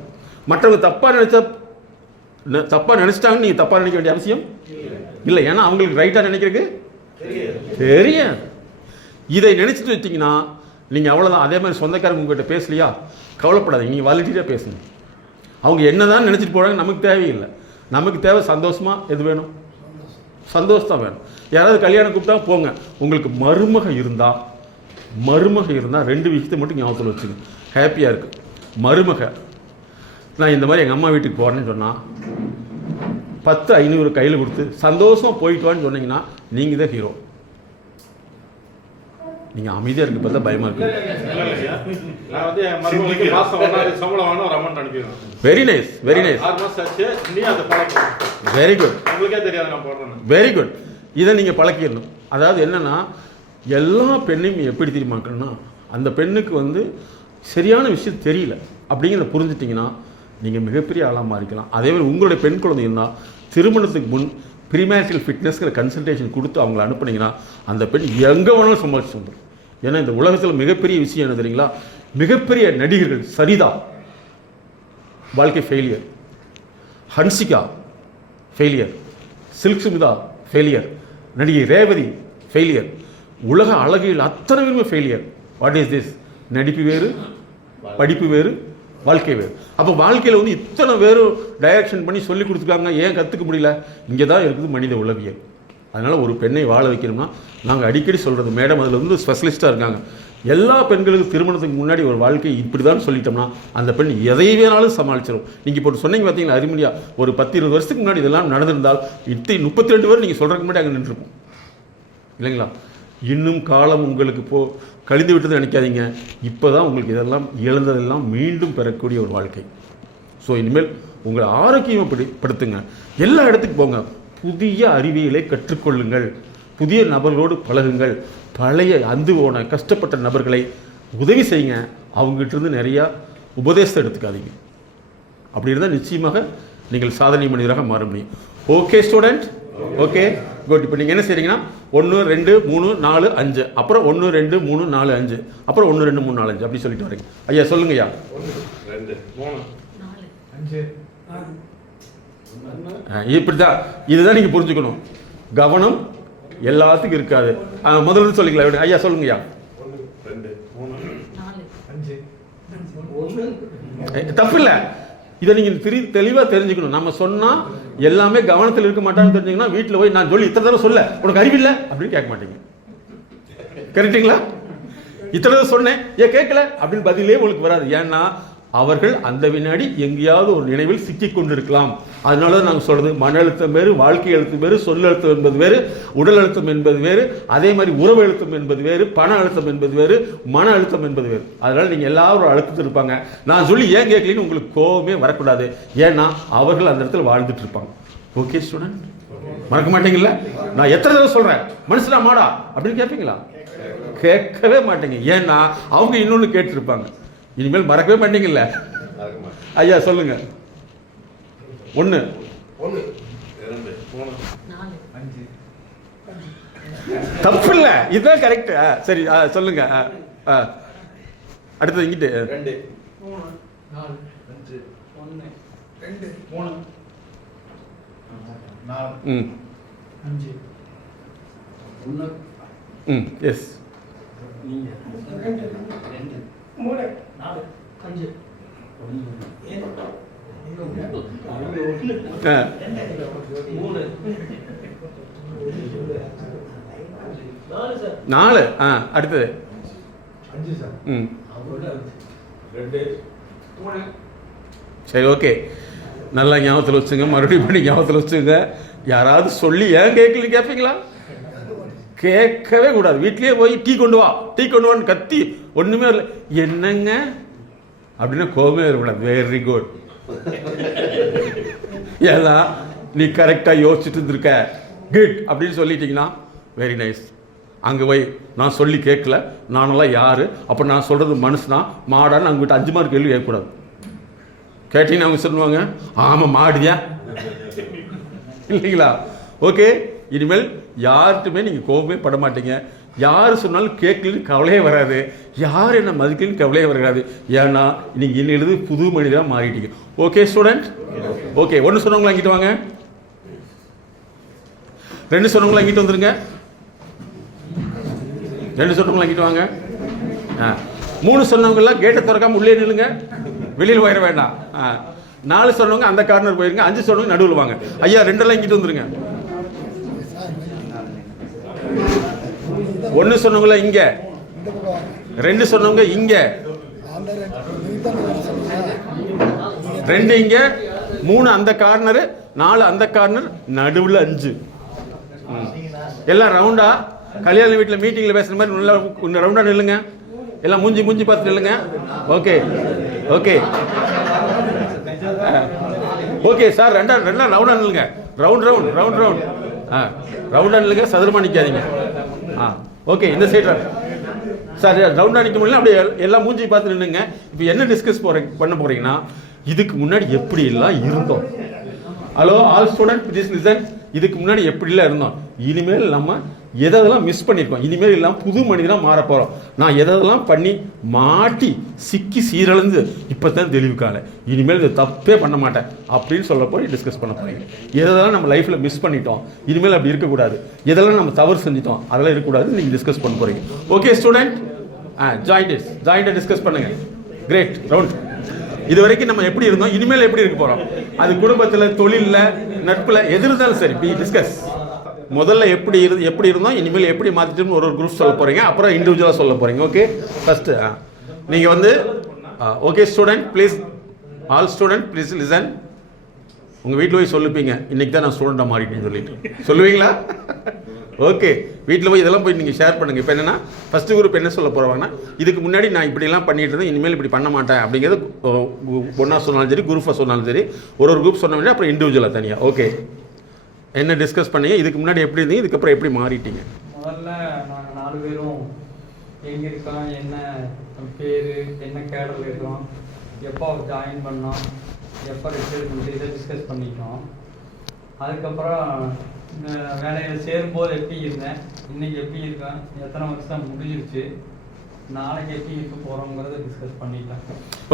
மற்றவங்க தப்பாக நினச்சிட்டாங்கன்னு நீங்கள் தப்பாக நினைக்க வேண்டிய அவசியம் இல்லை. ஏன்னா அவங்களுக்கு ரைட்டாக நினைக்கிறதுக்கு தெரியாது. இதை நினச்சிட்டு வச்சிங்கன்னா நீங்கள் அவ்வளோதான். அதே மாதிரி சொந்தக்காரங்க உங்கள்கிட்ட பேசலையா, கவலைப்படாதீங்க, நீங்கள் வாலண்டியராக பேசுங்க. அவங்க என்ன தான் நினச்சிட்டு போகிறாங்க நமக்கு தேவையில்லை. நமக்கு தேவை சந்தோஷமாக எது வேணும், சந்தோஷம் தான் வேணும். யாராவது கல்யாணம் கூப்பிட்டா போங்க. உங்களுக்கு மருமக இருந்தால் 2 விஷயத்தை மட்டும் ஞாபகத்தில் வச்சுங்க, ஹாப்பியாக இருக்குது. மருமக, நான் இந்த மாதிரி எங்கள் அம்மா வீட்டுக்கு போகிறேன்னு சொன்னால் 10-500 கையில் கொடுத்து சந்தோஷமாக போயிட்டு வான்னு சொன்னீங்கன்னா நீங்கள் தான் ஹீரோ. நீங்கள் அமைதியாக இருக்க பார்த்தா பயமாக இருக்கு. நான் வந்து என் மருமகளுக்கு மாசம் சம்பளம் வாங்க ஒரு அமௌண்ட் அனுப்பிடுவேன். Very nice, very nice. 6 மாசம் ஆச்சு, நீ அதை பழக்கம். Very good. உங்களுக்கே தெரியாது நான் போடுறேன். Very good. இதை நீங்கள் பழக்கிடணும். அதாவது என்னென்னா, எல்லா பெண்ணையும் எப்படி தெரியுமாக்கணும்னா, அந்த பெண்ணுக்கு வந்து சரியான விஷயம் தெரியல அப்படிங்கிறத புரிஞ்சுட்டிங்கன்னா நீங்கள் மிகப்பெரிய ஆளாக மாறிக்கலாம். அதே மாதிரி உங்களுடைய பெண் குழந்தை இருந்தால் திருமணத்துக்கு முன் ப்ரீமேரிட்டல் ஃபிட்னஸ்ங்கிற கன்சல்டேஷன் கொடுத்து அவங்கள அனுப்புனீங்கன்னா அந்த பெண் எங்கே வேணாலும் சம்பாதிச்சு வந்துடும். ஏன்னா இந்த உலகத்தில் மிகப்பெரிய விஷயம் என்ன தெரியுங்களா, மிகப்பெரிய நடிகர்கள் சரிதா வாழ்க்கை failure, Hansika failure, Silk Smitha failure, நடிகை ரேவதி ஃபெயிலியர், உலக அழகில் அத்தனை பேருமே ஃபெயிலியர். What is this? நடிப்பு வேறு, படிப்பு வேறு, வாழ்க்கை வேறு. அப்போ வாழ்க்கையில் வந்து இத்தனை பேரும் டைரக்ஷன் பண்ணி சொல்லி கொடுத்துருக்காங்க, ஏன் கற்றுக்க முடியல? இங்கே தான் இருக்குது மனித உளவியல். அதனால் ஒரு பெண்ணை வாழ வைக்கணும்னா நாங்கள் அடிக்கடி சொல்கிறது, மேடம் அதில் வந்து ஸ்பெஷலிஸ்ட்டாக இருக்காங்க, எல்லா பெண்களுக்கும் திருமணத்துக்கு முன்னாடி ஒரு வாழ்க்கை இப்படி தான் சொல்லிட்டோம்னா அந்த பெண் எதை வேணாலும் சமாளிச்சிடும். நீங்கள் இப்போ சொன்னீங்க பார்த்தீங்களா அருமையா, ஒரு 10-20 வருஷத்துக்கு முன்னாடி இதெல்லாம் நடந்திருந்தால் 32 பேர் நீங்கள் சொல்கிறதுக்கு முன்னாடி அங்கே நின்றுருப்போம் இல்லைங்களா? இன்னும் காலம் உங்களுக்கு கழிந்து விட்டது நினைக்காதீங்க. இப்போ தான் உங்களுக்கு இதெல்லாம் இழந்ததெல்லாம் மீண்டும் பெறக்கூடிய ஒரு வாழ்க்கை. ஸோ இனிமேல் உங்களை ஆரோக்கியப்படுத்துங்க, எல்லா இடத்துக்கு போங்க, புதிய அறிவியலை கற்றுக்கொள்ளுங்கள், புதிய நபர்களோடு பழகுங்கள், பழைய அந்து போன கஷ்டப்பட்ட நபர்களை உதவி செய்யுங்க, அவங்ககிட்டருந்து நிறையா உபதேசத்தை எடுத்துக்காதீங்க. அப்படி இருந்தால் நிச்சயமாக நீங்கள் சாதனை மனிதராக மாற முடியும். Okay student? Okay good. இப்போ நீங்கள் என்ன செய்றீங்கன்னா 1 2 3 4 5 அப்புறம் 1 2 3 4 5 அப்புறம் 1 2 3 4 5 அப்படி சொல்லிட்டு வரீங்க. ஐயா சொல்லுங்க ஐயா. 1 2 3 5 இப்படி தான், இதுதான் நீங்கள் புரிஞ்சுக்கணும். கவனம் எல்லாத்துக்கும் இருக்காது. முதல்ல சொல்லிக்கலாம். ஐயா சொல்லுங்க ஐயா. 1 2 3 5 தப்பு இல்லை. இதை நீங்கள் தெளிவாக தெரிஞ்சுக்கணும். நம்ம சொன்னால் எல்லாமே கவனத்தில் இருக்க மாட்டான்னு தெரிஞ்சுங்கன்னா வீட்டில் போய் நான் சொல்லி இத்தனை தடவை சொல்ல உனக்கு அறிவில்லை அப்படின்னு கேட்க மாட்டீங்க. கரெக்டுங்களா? இத்தனை தடவை சொன்னேன் ஏன் கேட்கல அப்படின்னு பதிலே உங்களுக்கு வராது. ஏன்னா அவர்கள் அந்த வினாடி எங்கேயாவது ஒரு நினைவில் சிக்கிக் கொண்டிருக்கலாம். அதனால தான் நாங்கள் சொல்கிறது, மன அழுத்தம் வேறு, வாழ்க்கை அழுத்தம் வேறு, சொல் அழுத்தம் என்பது வேறு, உடல் அழுத்தம் என்பது வேறு, அதே மாதிரி உறவு அழுத்தம் என்பது வேறு, பண அழுத்தம் என்பது வேறு, மன அழுத்தம் என்பது வேறு. அதனால் நீங்கள் எல்லாரும் அழுத்தத்தில் இருப்பாங்க. நான் சொல்லி ஏன் கேட்கலன்னு உங்களுக்கு கோபமே வரக்கூடாது. ஏன்னா அவர்கள் அந்த இடத்துல வாழ்ந்துட்டு இருப்பாங்க. Okay student? மறக்க மாட்டீங்களா? நான் எத்தனை தடவை சொல்கிறேன் மனுஷனா மாடா அப்படின்னு கேட்பீங்களா? கேட்கவே மாட்டீங்க. ஏன்னா அவங்க இன்னொன்று கேட்டுருப்பாங்க. இனிமேல் மறக்கவே மாட்டீங்கல்ல? ஐயா சொல்லுங்க. 1 2 3 5 தப்பு இல்லை, இதுதான் கரெக்ட். சரி சொல்லுங்க. அடுத்தது இங்கிட்டு 2 3 4 5 1 2 3 4 ம் 5 1 ம் எஸ் நீங்க 2 3 4 5 4 அடுத்தது 5 சார். ம் 2 3 சரி ஓகே நல்லா ஞாபகத்தில் வச்சுங்க, மறுபடியும் பண்ணி ஞாபகத்தில் வச்சுங்க. யாராவது சொல்லி ஏன் கேட்கல கேட்பீங்களா? கேட்கவே கூடாது. வீட்லேயே போய் டீ கொண்டு வான்னு கத்தி ஒன்றுமே இல்லை என்னங்க அப்படின்னா கோபமே இருக்கக்கூடாது. வெரி குட், ஏன்னா நீ கரெக்டாக யோசிச்சுட்டு இருந்திருக்க குட் அப்படின்னு சொல்லிட்டீங்கன்னா வெரி நைஸ். அங்கே போய் நான் சொல்லி கேட்கல, நானெல்லாம் யார், அப்போ நான் சொல்கிறது மனுஷனா மாடான்னு அங்கிட்ட 5 மார்க் கேள்வி கேட்கக்கூடாது. கேட்டீங்கன்னா அவங்க சொல்லுவாங்க ஆமாம் மாடுதியா இல்லைங்களா? ஓகே, இனிமேல் யார்கிட்டுமே நீங்கள் கோபமே பட மாட்டீங்க. யார் சொன்னாலும் கேட்கலன்னு கவலையே வராது, யார் என்ன மதிக்கலன்னு கவலையே வராது. ஏன்னா நீங்கள் இன்னிலிருந்து புது மனிதராக மாறிட்டீங்க. Okay student? ஓகே, 1 சொன்னவங்களா இங்கிட்டு வாங்க, 2 சொன்னவங்களா இங்கிட்டு வந்துருங்க, 2 சொன்னவங்களா இங்கிட்டு வாங்க. 3 சொன்னவங்களாம் கேட்டை திறக்காம உள்ளே நில்லுங்க, வெளியில் போயிட வேண்டாம். 4 சொன்னவங்க அந்த கார்னர் போயிருங்க, 5 சொன்னவங்க நடுவில் வாங்க. ஐயா 2 இங்கிட்டு வந்துருங்க. 1 சொன்னவங்கள இங்க, 2 சொன்னவங்க இங்க, 2 இங்க, 3 அந்த கார்னர், 4 அந்த கார்னர், நடுவில் 5. எல்லாம் ரவுண்டா கல்யாண வீட்டில் மீட்டிங்கில் பேசுகிற மாதிரி நல்லா ரவுண்டாக நில்லுங்க. எல்லாம் மூஞ்சி பார்த்து நில்லுங்க. ஓகே ஓகே ஓகே சார், ரெண்டா ரவுண்டாக நில்லுங்க. ரவுண்ட் ரவுண்டாக நில்லுங்க, சதுரமாக நிற்காதீங்க. ஓகே, இந்த சைடு சார் ரவுண்டாக நிற்க முடியல, அப்படியே எல்லாம் மூஞ்சி பார்த்து நின்னுங்க. இப்போ என்ன டிஸ்கஸ் பண்ண போகிறீங்கன்னா, இதுக்கு முன்னாடி எப்படி எல்லாம் இருந்தோம். Hello all student please listen. இதுக்கு முன்னாடி எப்படிலாம் இருந்தோம், இனிமேல் நம்ம எதெல்லாம் மிஸ் பண்ணியிருக்கோம், இனிமேல் எல்லாம் புது மனிதனாக மாற போகிறோம். நான் எதெல்லாம் பண்ணி மாட்டி சிக்கி சீரழிந்து இப்போ தான் தெளிவுக்கால, இனிமேல் இது தப்பே பண்ண மாட்டேன் அப்படின்னு சொல்ல போய் டிஸ்கஸ் பண்ண போகிறீங்க. எதெல்லாம் நம்ம லைஃப்பில் மிஸ் பண்ணிட்டோம், இனிமேல் அப்படி இருக்கக்கூடாது, எதெல்லாம் நம்ம தவறு செஞ்சிட்டோம், அதெல்லாம் இருக்கக்கூடாது, நீங்கள் டிஸ்கஸ் பண்ண போகிறீங்க. ஓகே ஸ்டூடெண்ட், ஜாயிண்ட்டை டிஸ்கஸ் பண்ணுங்கள். Great round. இது வரைக்கும் நம்ம எப்படி இருந்தோம், இனிமேல் எப்படி இருக்க போகிறோம், அது குடும்பத்தில், தொழிலில், நட்பில், எது இருந்தாலும் சரி பி டிஸ்கஸ். முதல்ல எப்படி இருந்தோம், இனிமேல் எப்படி மாற்றிட்டோம்னு ஒரு குரூப் சொல்ல போகிறீங்க, அப்புறம் இண்டிவிஜுவலாக சொல்ல போகிறீங்க. ஓகே, ஃபஸ்ட்டு நீங்கள் வந்து okay student please, all student please listen. உங்கள் வீட்டில் போய் சொல்லிப்பீங்க, இன்றைக்கி தான் நான் ஸ்டூடெண்ட்டாக மாறிட்டேன்னு சொல்லிட்டு சொல்லுவீங்களா? ஓகே, வீட்டில் போய் இதெல்லாம் போய் நீங்கள் ஷேர் பண்ணுங்கள். இப்போ என்னென்னா ஃபஸ்ட்டு குரூப் என்ன சொல்ல போகிறாங்கன்னா, இதுக்கு முன்னாடி நான் இப்படிலாம் பண்ணிட்டு இருந்தேன், இனிமேல் இப்படி பண்ண மாட்டேன் அப்படிங்கிறது ஒன்றா சொன்னாலும் சரி, குரூப்பாக சொன்னாலும் சரி, ஒரு குரூப் சொன்ன வேண்டிய அப்புறம் இண்டிவிஜுவலாக தனியாக. ஓகே, என்ன டிஸ்கஸ் பண்ணீங்க, இதுக்கு முன்னாடி எப்படி இருந்தீங்க, இதுக்கப்புறம் எப்படி மாறிட்டீங்க? முதல்ல நாங்கள் 4 பேரும் எங்கே இருக்கோம், என்ன பேர், என்ன கேடரில் இருக்கோம், எப்போ ஜாயின் பண்ணோம், எப்போ ரிட்டையர்மெண்ட், இதை டிஸ்கஸ் பண்ணிட்டோம். அதுக்கப்புறம் வேலையில் சேரும்போது எப்படி இருந்தேன், இன்றைக்கி எப்படி இருக்கேன், எத்தனை வருஷம் முடிஞ்சிருச்சு, நாளைக்கு எப்படி இருக்க போகிறோங்கிறத டிஸ்கஸ் பண்ணிட்டேன்.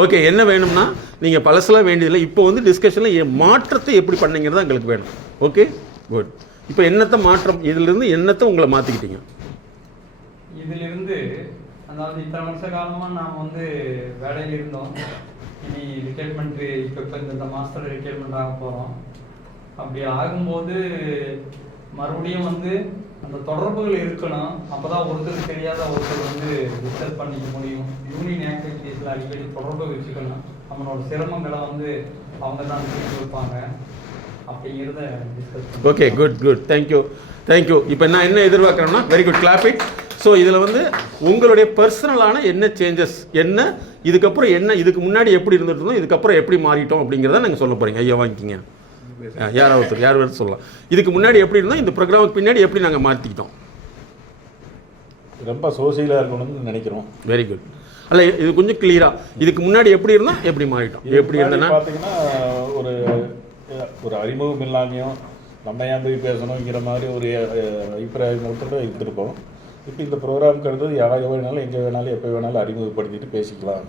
ஓகே, என்ன வேணும்னா நீங்கள் பழசெல்லாம் வேண்டியதில்லை, இப்போ வந்து டிஸ்கஷனில் மாற்றத்தை எப்படி பண்ணீங்கிறது எங்களுக்கு வேணும். Okay good. இப்போ என்னத்தை மாற்றம், இதிலிருந்து என்னத்தை உங்களை மாற்றிக்கிட்டீங்க? இதிலிருந்து அதாவது இத்தனை வருஷ காலமாக நாம் வந்து வேலையில் இருந்தோம், இனி ரிட்டையர்மெண்ட்டு இப்போ இந்த மாதத்தில் ரிட்டையர்மெண்ட் ஆக போகிறோம். அப்படி ஆகும்போது மறுபடியும் வந்து அந்த தொடர்புகள் இருக்கணும், அப்போ தான் ஒருத்தருக்கு தெரியாத ஒருத்தர் வந்து டிஸ்கஸ் பண்ணிக்க முடியும். யூனியன் ஆக்டிவிட்டீஸில் அடிக்கடி தொடர்பு வச்சுக்கணும், நம்மளோட சிரமங்களை வந்து அவங்க தான் தீர்த்து வைப்பாங்க அப்படிங்கிறத டிஸ்கஸ். Okay good thank you. இப்போ நான் என்ன எதிர்பார்க்குறேன்னா, very good, clap it. So இதில் வந்து உங்களுடைய பர்சனலான என்ன சேஞ்சஸ், என்ன இதுக்கப்புறம் என்ன, இதுக்கு முன்னாடி எப்படி இருந்துட்டு இருந்தோம், இதுக்கப்புறம் எப்படி மாறிட்டோம் அப்படிங்கிறத நாங்கள் சொல்ல போகிறீங்க. ஐயா வாங்கிக்கிங்க, யார் வேறு சொல்லலாம். இதுக்கு முன்னாடி எப்படி இருந்தோம், இந்த ப்ரோக்ராமுக்கு பின்னாடி எப்படி நாங்கள் மாற்றிக்கிட்டோம். ரொம்ப சோசியலாக இருக்கணும்னு நினைக்கிறோம். Very good. அல்ல, இது கொஞ்சம் கிளியராக, இதுக்கு முன்னாடி எப்படி இருந்தோம், எப்படி மாறிட்டோம், எப்படி இருந்தேன்னா பார்த்தீங்கன்னா ஒரு அறிமுகம் இல்லாமையும் நம்ம ஏன் போய் பேசணுங்கிற மாதிரி ஒரு அபிப்பிராயத்தோட இருந்திருக்கோம். இப்போ இந்த ப்ரோக்ராமுக்கு அடுத்தது யாராக வேணாலும், எங்கே வேணாலும், எப்போ வேணாலும் அறிமுகப்படுத்திட்டு பேசிக்கலாம்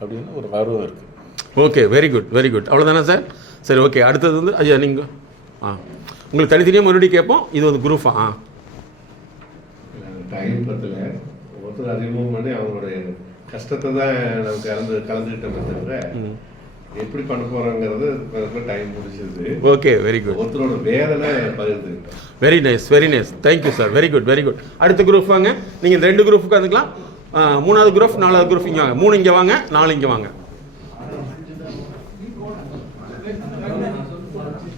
அப்படின்னு ஒரு ஆர்வம் இருக்குது. Okay, very good. அவ்வளோதானே சார்? சரி ஓகே, அடுத்தது வந்து ஐயா நீங்கள் உங்களுக்கு தனித்தனியாக மறுபடியும் கேட்போம். இது வந்து குரூப்பா? டைம் பத்தில் ஒருத்தர் அறிமுகம் பண்ணி அவங்களுடைய கஷ்டத்தை தான் நம்ம கலந்துக்கிட்டோமே தவிர எப்படி பண்ண போகிறோங்கிறது டைம் முடிச்சது. Okay, very good. ஒருத்தரோட வேதனை பகிர்ந்துக்கிட்டோம். Very nice, very nice. Thank you sir, very good, very good. அடுத்த குரூப் வாங்க. நீங்கள் இந்த 2 குரூப் உட்காந்துக்கலாம். 3வது குரூப் 4வது குரூப் இங்கே வாங்க. 3 இங்கே வாங்க, 4 இங்கே வாங்க.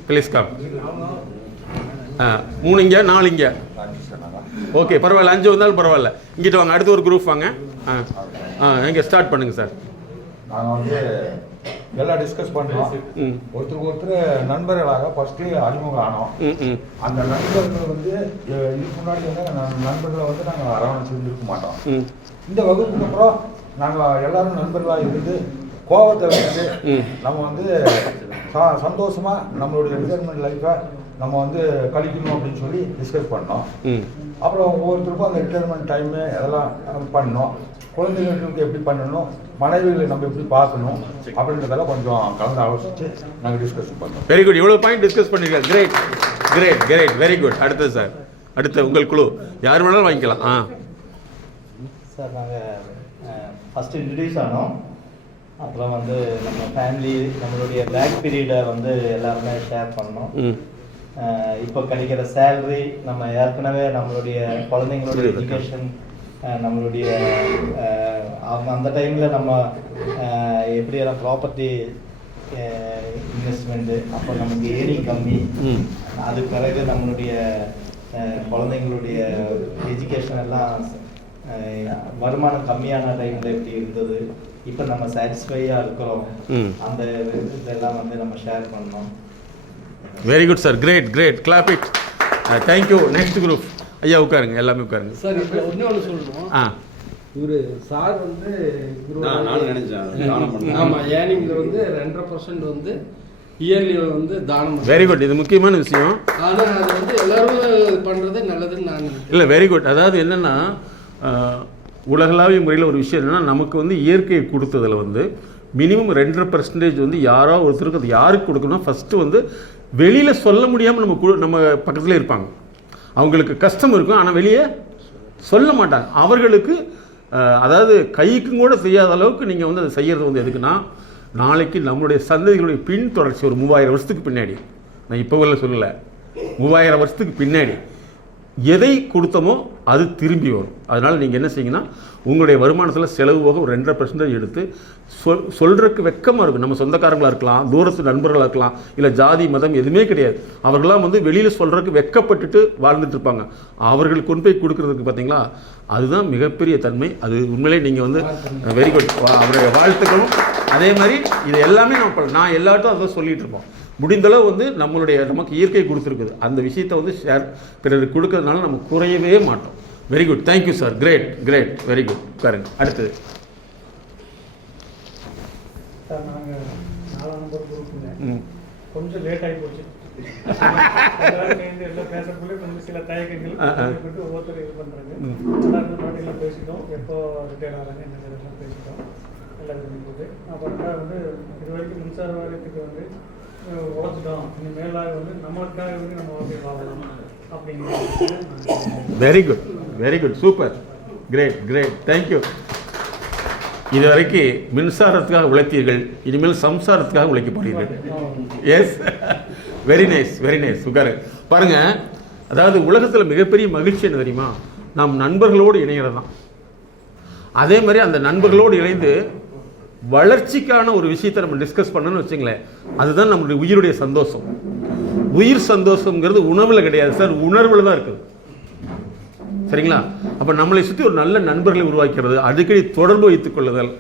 Please come. 3 இங்கே, 4 இங்கே. ஓகே, பரவாயில்ல. 5 வந்தாலும் பரவாயில்ல. இங்கிட்ட வாங்க. அடுத்த ஒரு குரூப் வாங்க. இங்கே ஸ்டார்ட் பண்ணுங்கள் சார். நாங்கள் வந்து எல்லாம் டிஸ்கஸ் பண்ணுறோம். ஒருத்தருக்கு ஒருத்தர் நண்பர்களாக ஃபஸ்ட்டு அறிமுகம் ஆனோம். அந்த நண்பர்கள் வந்து இதுக்கு முன்னாடி வந்து நண்பர்களை வந்து நாங்கள் அரவணைச்சிருந்துருக்க மாட்டோம். இந்த வகுப்புக்கு அப்புறம் நாங்கள் எல்லாரும் நண்பர்களாக இருந்து கோபத்தை வந்து நம்ம வந்து சந்தோஷமாக நம்மளுடைய ரிட்டைர்மெண்ட் லைஃப்பை நம்ம வந்து கழிக்கணும் அப்படின்னு சொல்லி டிஸ்கஸ் பண்ணோம். அப்புறம் ஒவ்வொருத்தருக்கும் அந்த ரிட்டைர்மெண்ட் டைமு அதெல்லாம் பண்ணோம். குழந்தைகளுக்கு எப்படி பண்ணணும், மனைவிகளை நம்ம எப்படி பார்க்கணும் அப்படின்றதெல்லாம் கொஞ்சம் கலந்து ஆலோசித்து நாங்கள் டிஸ்கஸ் பண்ணோம். Very good. இவ்வளோ பாயிண்ட் டிஸ்கஸ் பண்ணிருக்கேன். Great, great, great, very good. அடுத்தது சார், அடுத்த உங்கள் குழு யார் வேணாலும் வாங்கிக்கலாம். சார் நாங்கள் ஃபஸ்ட்டு இன்ட்ரடியூஸ் ஆனோம். அப்புறம் வந்து நம்ம ஃபேமிலி நம்மளுடைய பேக் பீரியடை வந்து எல்லாருமே ஷேர் பண்ணோம். இப்போ கிடைக்கிற சேலரி, நம்ம ஏற்கனவே நம்மளுடைய குழந்தைங்களுடைய எஜுகேஷன், நம்மளுடைய அந்த டைமில் நம்ம எப்படியெல்லாம் ப்ராப்பர்ட்டி இன்வெஸ்ட்மெண்ட்டு, அப்போ நமக்கு ஏர்னிங் கம்மி. அதுக்கு பிறகு நம்மளுடைய குழந்தைங்களுடைய எஜுகேஷன் எல்லாம் வருமானம் கம்மியான டைமில் எப்படி இருந்தது, இப்போ நம்ம சாட்டிஸ்ஃபையாக இருக்கிறோம், அந்த இதெல்லாம் வந்து நம்ம ஷேர் பண்ணோம். Very good sir, great, great. Clap it. Thank you. Next group ஐயா உட்காருங்க, எல்லாமே உட்காருங்க சார். இப்போ ஒன்று சொல்லணும். இவர் சார் வந்து நான் நினைச்சேன் ஆமாம், ஏர்னிங்கில் வந்து 2.5% வந்து இயர்லி வந்து தானம். Very good. இது முக்கியமான விஷயம். ஆனால் அது வந்து எல்லாரும் பண்ணுறது நல்லதுன்னு நான் இல்லை, வெரி குட். அதாவது என்னென்னா, உலகளாவிய முறையில் ஒரு விஷயம் என்னென்னா, நமக்கு வந்து இயற்கையை கொடுத்ததில் வந்து மினிமம் 2.5% வந்து யாரோ ஒருத்தருக்கு அது யாருக்கு கொடுக்கணும்னா ஃபஸ்ட்டு வந்து வெளியில் சொல்ல முடியாமல் நம்ம பக்கத்தில் இருப்பாங்க. அவங்களுக்கு கஷ்டம் இருக்கும், ஆனால் வெளியே சொல்ல மாட்டாங்க. அவர்களுக்கு அதாவது கைக்கும் கூட செய்யாத அளவுக்கு நீங்கள் வந்து அதை செய்கிறது வந்து எதுக்குன்னா, நாளைக்கு நம்மளுடைய சந்ததிகளுடைய பின் தொடர்ச்சி ஒரு 3000 வருஷத்துக்கு பின்னாடி, நான் இப்போ உள்ள சொல்லலை, 3000 வருஷத்துக்கு பின்னாடி எதை கொடுத்தமோ அது திரும்பி வரும். அதனால் நீங்கள் என்ன செய்யுங்கன்னா, உங்களுடைய வருமானத்தில் செலவு போக ஒரு 2.5% எடுத்து சொல்கிறதுக்கு வெக்கமாக இருக்கும். நம்ம சொந்தக்காரங்களாக இருக்கலாம், தூரத்து நண்பர்களாக இருக்கலாம், இல்லை ஜாதி மதம் எதுவுமே கிடையாது. அவர்களாம் வந்து வெளியில் சொல்கிறதுக்கு வெக்கப்பட்டுட்டு வாழ்ந்துட்டு இருப்பாங்க. அவர்களுக்கு கொண்டு போய் கொடுக்குறதுக்கு பார்த்தீங்களா, அதுதான் மிகப்பெரிய தன்மை. அது உண்மையிலே நீங்கள் வந்து வெரி குட். அவருடைய வாழ்த்துக்களும். அதே மாதிரி இது எல்லாமே நான் எல்லார்ட்டும் அதை சொல்லிகிட்டு இருப்போம். முடிந்தளவு வந்து நமக்கு இயற்கை கொடுத்துருக்குது, அந்த விஷயத்தை வந்து ஷேர் பிறருக்கு கொடுக்கறதுனால நம்ம குறையவே மாட்டோம். Very good. Thank you sir. Great, great, very good. பாருங்க அடுத்தது. சார் நாங்கள் 4ஆம் நம்பர் குரூப்புங்க. கொஞ்சம் லேட் ஆகி போச்சு. எல்லாம் பேசக்குள்ளே கொஞ்சம் சில தயக்கங்கள் ஒவ்வொருத்தர் இது பண்ணுறாங்க. எல்லாருமே பாட்டிலாம் பேசிட்டோம், எப்போ ரிட்டையர் ஆகிறாங்க என்ன பேசிட்டோம், எல்லாம் இது போகுது. அப்புறம் வந்து இது வரைக்கும் மின்சார வாரியத்துக்கு வந்து உழைச்சிட்டோம், இனிமேலாக வந்து நம்மளுக்காக வந்து நம்ம வாழ்க்கை வாழலாம் அப்படிங்கிறது. Very good, very good, super, great, great, thank you. இது வரைக்கும் மின்சாரத்துக்காக உழைத்தீர்கள், இனிமேல் சம்சாரத்துக்காக உழைக்க போறீர்கள். Yes, very nice, very nice. உட்காரு. பாருங்க, அதாவது உலகத்தில் மிகப்பெரிய மகிழ்ச்சி என்ன தெரியுமா, நாம் நண்பர்களோடு இணைகிறது தான். அதே மாதிரி அந்த நண்பர்களோடு இணைந்து வளர்ச்சிக்கான ஒரு விஷயத்தை நம்ம டிஸ்கஸ் பண்ணணும்னு வச்சுங்களேன், அதுதான் நம்மளுடைய உயிருடைய சந்தோஷம். உயிர் சந்தோஷங்கிறது உணவில் கிடையாது சார், உணர்வில் தான் இருக்குது. சரிங்களா? அப்போ நம்மளை சுற்றி ஒரு நல்ல நண்பர்களை உருவாக்கிறது, அடிக்கடி தொடர்பு வைத்துக் கொள்ளுதல்,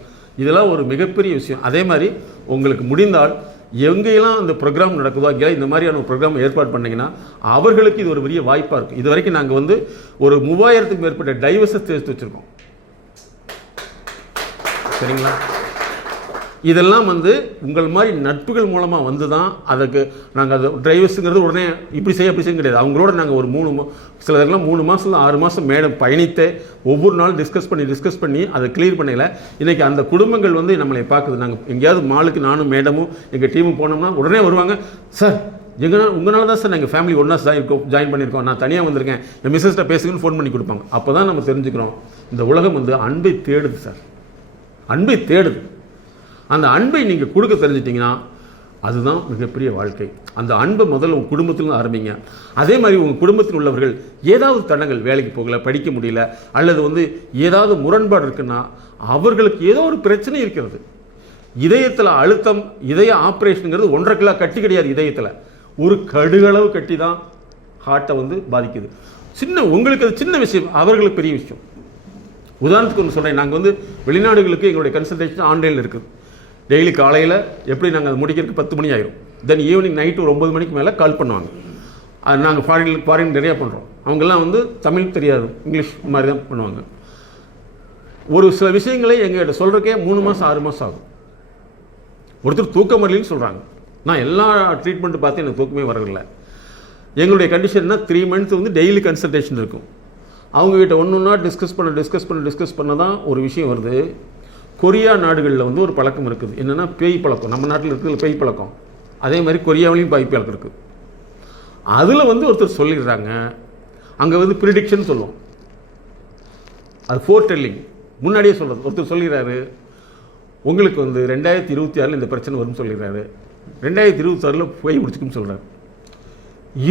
இதெல்லாம் ஒரு மிகப்பெரிய விஷயம். அதே மாதிரி உங்களுக்கு முடிந்தால் எங்கெல்லாம் அந்த ப்ரோக்ராம் நடக்குதோ அங்கே இந்த மாதிரியான ஒரு ப்ரோக்ராம் ஏற்பாடு பண்ணிங்கன்னா அவர்களுக்கு இது ஒரு பெரிய வாய்ப்பாக இருக்கும். இது வரைக்கும் நாங்கள் வந்து ஒரு 3000க்கும் மேற்பட்ட டைவர்ஸை சேர்த்து வச்சுருக்கோம். சரிங்களா? இதெல்லாம் வந்து உங்கள் மாதிரி நட்புகள் மூலமாக வந்து தான் அதுக்கு நாங்கள் அது டிரைவர்ஸுங்கிறது உடனே இப்படி செய்ய அப்படி செய்ய கிடையாது. அவங்களோட நாங்கள் ஒரு சிலதெல்லாம் 3 மாதம் 6 மாதம் மேடம் பயணித்து ஒவ்வொரு நாளும் டிஸ்கஸ் பண்ணி அதை கிளியர் பண்ணல. இன்றைக்கி அந்த குடும்பங்கள் வந்து நம்மளை பார்க்குது. நாங்கள் எங்கேயாவது மாலுக்கு நானும் மேடமும் எங்கள் டீமும் போனோம்னா உடனே வருவாங்க, சார் உங்களால் தான் சார் நாங்கள் ஃபேமிலி ஒன்றா ஜாயின் பண்ணியிருக்கோம், நான் தனியாக வந்திருக்கேன், என் மிஸ்ஸஸ்ட்டை பேசுங்கன்னு ஃபோன் பண்ணி கொடுப்பாங்க. அப்போ தான் நம்ம தெரிஞ்சுக்கிறோம் இந்த உலகம் வந்து அன்பை தேடுது சார், அன்பை தேடுது. அந்த அன்பை நீங்கள் கொடுக்க தெரிஞ்சிட்டிங்கன்னா அதுதான் மிகப்பெரிய வாழ்க்கை. அந்த அன்பை முதல்ல உங்கள் குடும்பத்திலும் ஆரம்பிங்க. அதே மாதிரி உங்கள் குடும்பத்தில் உள்ளவர்கள் ஏதாவது தடங்கள், வேலைக்கு போகல, படிக்க முடியல, அல்லது வந்து ஏதாவது முரண்பாடு இருக்குன்னா அவர்களுக்கு ஏதோ ஒரு பிரச்சனை இருக்கிறது. இதயத்தில் அழுத்தம், இதய ஆப்ரேஷனுங்கிறது 1.5 கிலோ கட்டி கிடையாது. இதயத்தில் ஒரு கடுகளவு கட்டி தான் ஹார்ட்டை வந்து பாதிக்குது. உங்களுக்கு அது சின்ன விஷயம், அவர்களுக்கு பெரிய விஷயம். உதாரணத்துக்கு ஒன்று சொல்கிறேன், நாங்கள் வந்து வெளிநாடுகளுக்கு எங்களுடைய கன்சல்டேஷன் ஆன்லைனில் இருக்குது. டெய்லி காலையில் எப்படி நாங்கள் அதை முடிக்கிறதுக்கு 10 மணி ஆயிரும். தென் ஈவினிங் நைட்டு ஒரு 9 மணிக்கு மேலே கால் பண்ணுவாங்க. நாங்கள் ஃபாரின் நிறையா பண்ணுறோம். அவங்கெல்லாம் வந்து தமிழ் தெரியாது, இங்கிலீஷ் மாதிரி தான் பண்ணுவாங்க. ஒரு சில விஷயங்களை எங்கள்கிட்ட சொல்கிறக்கே 3 மாதம் 6 மாதம் ஆகும். ஒருத்தர் தூக்க மரலின்னு சொல்கிறாங்க. நான் எல்லா ட்ரீட்மெண்ட்டு பார்த்து எனக்கு தூக்கமே வரவில்லை. எங்களுடைய கண்டிஷன்னா 3 மந்த்ஸ் வந்து டெய்லி கன்சல்டேஷன் இருக்கும். அவங்ககிட்ட ஒன்றா டிஸ்கஸ் பண்ண தான் ஒரு விஷயம் வருது. கொரியா நாடுகளில் வந்து ஒரு பழக்கம் இருக்குது. என்னென்னா பேய் பழக்கம். நம்ம நாட்டில் இருக்கிறது பேய் பழக்கம், அதே மாதிரி கொரியாவிலையும் பேய் பழக்கம் இருக்குது. அதில் வந்து ஒருத்தர் சொல்லிடுறாங்க, அங்கே வந்து ப்ரிடிக்ஷன் சொல்லுவோம், அது ஃபோர் டெல்லிங், முன்னாடியே சொல்கிறது. ஒருத்தர் சொல்லிடுறாரு, உங்களுக்கு வந்து 2026 இந்த பிரச்சனை வரும்னு சொல்லிடுறாரு, 2026 போய் முடிச்சுக்குன்னு சொல்கிறார்.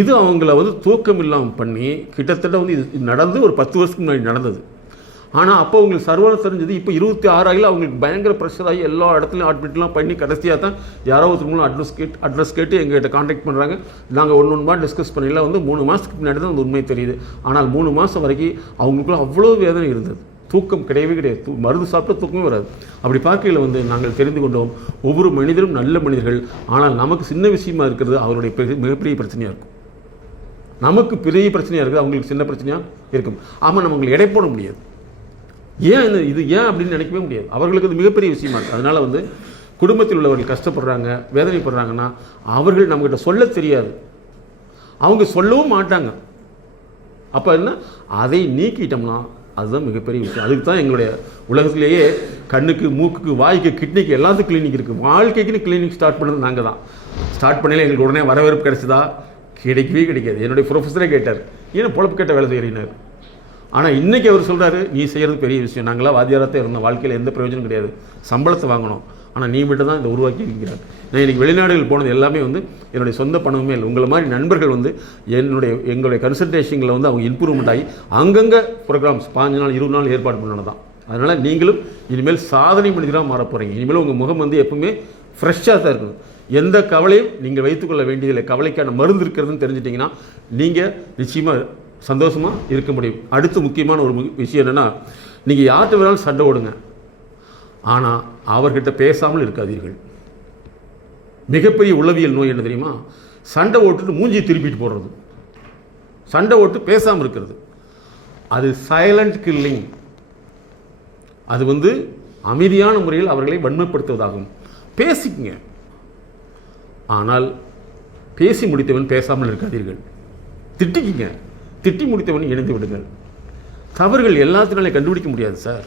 இது அவங்கள வந்து தூக்கம் இல்லாமல் பண்ணி கிட்டத்தட்ட வந்து இது நடந்து ஒரு 10 வருஷத்துக்கு முன்னாடி நடந்தது. ஆனால் அப்போ அவங்களுக்கு சர்வம் தெரிஞ்சது. இப்போ 26 ஆகில அவங்களுக்கு பயங்கர ப்ரெஷர் ஆகி எல்லா இடத்துலையும் அட்மிட்லாம் பண்ணி கடைசியாக தான் யாரோ ஒருத்தர் மூலம் அட்ரஸ் கேட்டு எங்கள்கிட்ட காண்டாக்ட் பண்ணுறாங்க. நாங்கள் ஒன்று டிஸ்கஸ் பண்ணிடல. வந்து 3 மாதத்துக்கு முன்னாடி தான் அந்த உண்மை தெரியுது. ஆனால் 3 மாதம் வரைக்கும் அவங்களுக்குள்ள அவ்வளோ வேதனை இருந்தது. தூக்கம் கிடையவே கிடையாது. மருந்து சாப்பிட்டா தூக்கமே வராது. அப்படி பார்க்கையில் வந்து நாங்கள் தெரிந்து கொண்டோம், ஒவ்வொரு மனிதரும் நல்ல மனிதர்கள். ஆனால் நமக்கு சின்ன விஷயமா இருக்கிறது அவருடைய மிகப்பெரிய பிரச்சனையாக இருக்கும். நமக்கு பெரிய பிரச்சனையாக இருக்குது, அவங்களுக்கு சின்ன பிரச்சனையாக இருக்கும். ஆமாம், நம்ம அவங்களை எடை போட முடியாது. இது ஏன் அப்படின்னு நினைக்கவே முடியாது. அவர்களுக்கு அது மிகப்பெரிய விஷயமா இருக்குது. அதனால் வந்து குடும்பத்தில் உள்ளவர்கள் கஷ்டப்படுறாங்க, வேதனைப்படுறாங்கன்னா அவர்கள் நம்மகிட்ட சொல்ல தெரியாது, அவங்க சொல்லவும் மாட்டாங்க. அப்போ என்ன, அதை நீக்கிட்டோம்னா அதுதான் மிகப்பெரிய விஷயம். அதுக்கு தான் எங்களுடைய உலகத்திலேயே கண்ணுக்கு, மூக்குக்கு, வாய்க்கு, கிட்னிக்கு எல்லாத்துக்கும் கிளினிக் இருக்குது. வாழ்க்கைக்குன்னு கிளினிக் ஸ்டார்ட் பண்ணது நாங்கள் தான். ஸ்டார்ட் பண்ணல எங்களுக்கு உடனே வரவேற்பு கிடைச்சதா? கிடைக்கவே கிடைக்காது. என்னுடைய ப்ரொஃபஸரே கேட்டார், ஏன்னா பொழப்பு கேட்ட வேலை செய்கிறீனார். ஆனால் இன்றைக்கி அவர் சொல்கிறாரு, நீ செய்கிறது பெரிய விஷயம், நாங்களாம் வாத்தியாரத்தை இருந்தோம், வாழ்க்கையில் எந்த பிரயோஜனம் கிடையாது, சம்பளத்தை வாங்கணும், ஆனால் நீ மட்டும் தான் இதை உருவாக்கி இருக்கிறார். நான் இன்றைக்கி வெளிநாடுகள் போனது எல்லாமே வந்து என்னுடைய சொந்த பணமே இல்லை. உங்களை மாதிரி நண்பர்கள் வந்து எங்களுடைய கன்சல்டேஷனில் வந்து அவங்க இம்ப்ரூவ்மெண்ட் ஆகி அங்கங்கே ப்ரோக்ராம்ஸ் 5 நாள் 20 நாள் ஏற்பாடு பண்ணணும் தான். அதனால் நீங்களும் இனிமேல் சாதனை மனிதராக மாற போகிறீங்க. இனிமேல் உங்கள் முகம் வந்து எப்பவுமே ஃப்ரெஷ்ஷாக தான் இருக்கணும். எந்த கவலையும் நீங்கள் வைத்துக்கொள்ள வேண்டியதில்லை. கவலைக்கான மருந்து இருக்கிறதுன்னு தெரிஞ்சிட்டிங்கன்னா நீங்கள் நிச்சயமாக சந்தோஷமாக இருக்க முடியும். அடுத்து முக்கியமான ஒரு விஷயம் என்னென்னா, நீங்கள் யார்கிட்ட வேணாலும் சண்டை ஓடுங்க, ஆனால் அவர்கிட்ட பேசாமல் இருக்காதீர்கள். மிகப்பெரிய உளவியல் நோய் என்ன தெரியுமா? சண்டை ஓட்டுட்டு மூஞ்சியை திருப்பிட்டு போடுறது, சண்டை ஓட்டு பேசாமல் இருக்கிறது. அது சைலண்ட் கில்லிங். அது வந்து அமைதியான முறையில் அவர்களை வன்மைப்படுத்துவதாகும். பேசிக்கங்க, ஆனால் பேசி முடித்தவன் பேசாமல் இருக்காதீர்கள். திட்டிக்கிங்க, திட்டி முடித்தவன் இணைந்து விடுங்கள். தவறுகள் எல்லாத்தினாலே கண்டுபிடிக்க முடியாது சார்.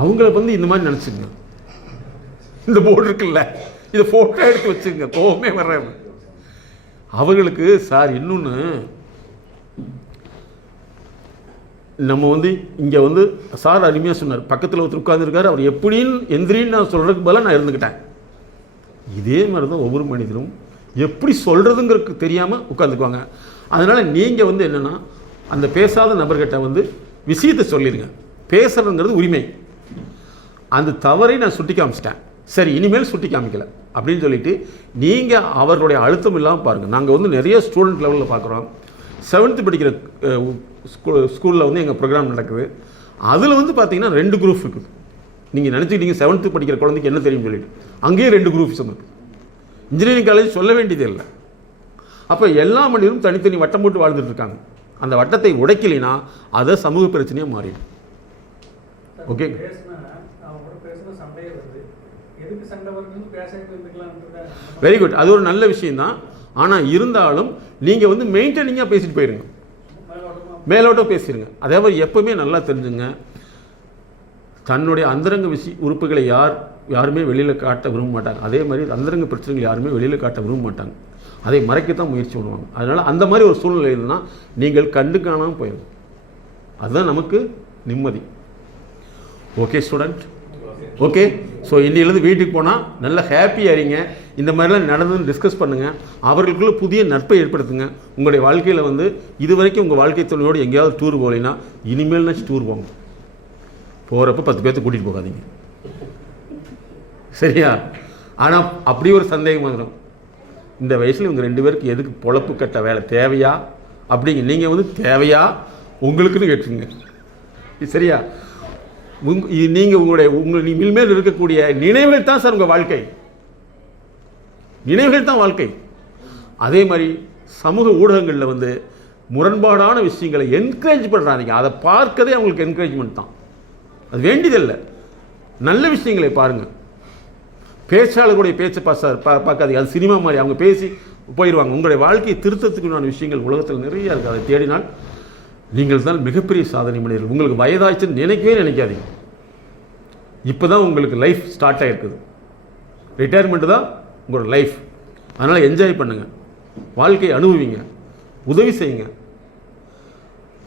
அவங்கள வந்து இந்த மாதிரி நினச்சிங்க. இந்த போர்டு இருக்குல்ல, இதை ஃபோட்டோ எடுத்து வச்சுங்க, கோவமே வர்றாங்க அவர்களுக்கு. சார் இன்னொன்று, நம்ம வந்து இங்கே வந்து சார் அருமையாக சொன்னார், பக்கத்தில் ஒருத்தர் உட்காந்துருக்காரு, அவர் எப்படின்னு எந்திரின்னு நான் சொல்கிறதுக்கு பதிலாக நான் இருந்துக்கிட்டேன். இதே மாதிரி தான் ஒவ்வொரு மனிதரும் எப்படி சொல்கிறதுங்கிறதுக்கு தெரியாமல் உட்காந்துக்குவாங்க. அதனால் நீங்கள் வந்து என்னென்னா, அந்த பேசாத நபர்கிட்ட வந்து விஷயத்தை சொல்லிடுங்க. பேசுகிறதுங்கிறது உரிமை. அந்த தவறை நான் சுட்டி காமிச்சிட்டேன், சரி இனிமேல் சுட்டி காமிக்கலை அப்படின்னு சொல்லிவிட்டு நீங்கள் அவர்களுடைய அழுத்தம் இல்லாமல் பாருங்கள். நாங்கள் வந்து நிறைய ஸ்டூடெண்ட் லெவலில் பார்க்குறோம். 7th படிக்கிற ஸ்கூலில் வந்து எங்கள் ப்ரோக்ராம் நடக்குது. அதில் வந்து பார்த்திங்கன்னா 2 குரூப் இருக்குது. நீங்கள் நினச்சிக்கிட்டீங்க 7th படிக்கிற குழந்தைக்கு என்ன தெரியும் சொல்லிட்டு, அங்கேயே 2 குரூப்ஸ் இருக்குது. இன்ஜினியரிங் காலேஜ் சொல்ல வேண்டியதே இல்லை. அப்போ எல்லா மனிதரும் தனித்தனி வட்டம் போட்டு வாழ்ந்துட்டு இருக்காங்க. அந்த வட்டத்தை உடைக்கலைன்னா அதை சமூக பிரச்சனையாக மாறிடும். ஓகே. எதுக்கு சண்டை வருதுன்னு பேசாம இருந்துக்கலாம். வெரி குட், அது ஒரு நல்ல விஷயம்தான். ஆனால் இருந்தாலும் நீங்கள் வந்து மெயின்டைனிங்காக பேசிட்டு போயிருங்க, மேலோட்டம் பேசிடுங்க. அதே மாதிரி எப்பவுமே நல்லா தெரிஞ்சுங்க, தன்னுடைய அந்தரங்க உறுப்புகளை யாருமே வெளியில் காட்ட விரும்ப மாட்டாங்க. அதே மாதிரி அந்தரங்க பிரச்சனைகள் யாருமே வெளியில் காட்ட விரும்ப மாட்டாங்க, அதை மறைக்கத்தான் முயற்சி பண்ணுவாங்க. அதனால் அந்த மாதிரி ஒரு சூழ்நிலை இருந்தால் நீங்கள் கண்டு காணாமல் போயிடும், அதுதான் நமக்கு நிம்மதி. Okay student, okay. ஸோ இன்னிலேருந்து வீட்டுக்கு போனால் நல்லா ஹாப்பியாக இருங்க. இந்த மாதிரிலாம் நடந்துன்னு டிஸ்கஸ் பண்ணுங்கள், அவர்களுக்குள்ள புதிய நட்பை ஏற்படுத்துங்க. உங்களுடைய வாழ்க்கையில் வந்து இது வரைக்கும் உங்கள் வாழ்க்கை துணையோடு எங்கேயாவது டூர் போகலைன்னா இனிமேல்னாச்சும் டூர் போங்க. போகிறப்ப 10 பேர்த்து கூட்டிகிட்டு போகாதீங்க, சரியா? ஆனால் அப்படி ஒரு சந்தேகம் வந்துடும், இந்த வயசில் இவங்க 2 பேருக்கு எதுக்கு பொழப்பு கட்ட வேலை தேவையா அப்படிங்க. நீங்கள் வந்து தேவையா உங்களுக்குன்னு கேட்டுருங்க, சரியா? நீங்கள் உங்கள் இனிமேல் இருக்கக்கூடிய நினைவுகள் தான் சார் உங்கள் வாழ்க்கை, நினைவுகள் தான் வாழ்க்கை. அதே மாதிரி சமூக ஊடகங்களில் வந்து முரண்பாடான விஷயங்களை என்கரேஜ் பண்ணுறாங்க, அதை பார்க்கதே அவங்களுக்கு என்கரேஜ்மெண்ட் தான், அது வேண்டியதில்லை. நல்ல விஷயங்களை பாருங்கள், பேச்சாளர்களுடைய பேச்சை பார்க்காதீங்க, அது சினிமா மாதிரி அவங்க பேசி போயிடுவாங்க. உங்களுடைய வாழ்க்கையை திருத்தத்துக்குண்டான விஷயங்கள் உலகத்தில் நிறைய இருக்குது, அதை தேடினால் நீங்கள் தான் மிகப்பெரிய சாதனை மனிதர்கள். உங்களுக்கு வயதாச்சுன்னு நினைக்கவே நினைக்காதீங்க, இப்போ தான் உங்களுக்கு லைஃப் ஸ்டார்ட் ஆகிருக்குது, ரிட்டையர்மெண்ட்டு தான் உங்களோட லைஃப். அதனால் என்ஜாய் பண்ணுங்கள், வாழ்க்கையை அனுபவிங்க, உதவி செய்யுங்க.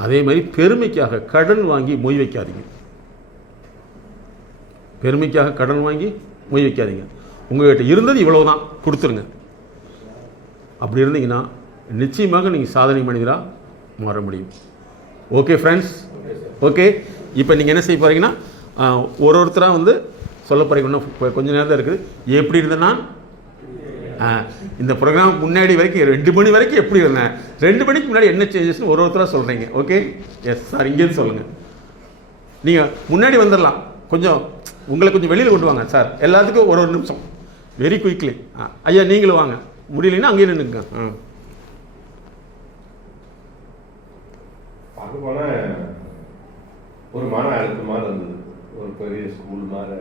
அதே மாதிரி பெருமைக்காக கடன் வாங்கி மொய் வைக்காதீங்க, பெருமைக்காக கடன் வாங்கி மொய் வைக்காதீங்க. உங்கள்கிட்ட இருந்தது இவ்வளோ தான், கொடுத்துருங்க. அப்படி இருந்தீங்கன்னா நிச்சயமாக நீங்கள் சாதனை மனிதராக மாற முடியும். Okay friends, okay. இப்போ நீங்கள் என்ன செய்ய போகிறீங்கன்னா ஒருத்தராக வந்து சொல்ல போகிறீங்க. இன்னும் கொஞ்சம் நேரம் தான் இருக்குது. எப்படி இருந்தேன்னா இந்த ப்ரோக்ராம் முன்னாடி வரைக்கும் 2 மணி வரைக்கும் எப்படி இருந்தேன், 2 மணிக்கு முன்னாடி என்ன சேஞ்சஸ்னு ஒருத்தராக சொல்கிறீங்க. ஓகே, எஸ் சார், இங்கேருந்து சொல்லுங்கள். நீங்கள் முன்னாடி வந்துடலாம், கொஞ்சம் உங்களை கொஞ்சம் வெளியில் கொண்டு வாங்க சார். எல்லாத்துக்கும் ஒரு நிமிஷம், வெரி குயிக்லி. ஐயா நீங்களும் வாங்க, முடியலைன்னா அங்கேயே நின்றுங்க. பார்க்க போனால் ஒரு மன அழுத்தமாக இருந்தது, ஒரு பெரிய ஸ்கூல் மாதிரி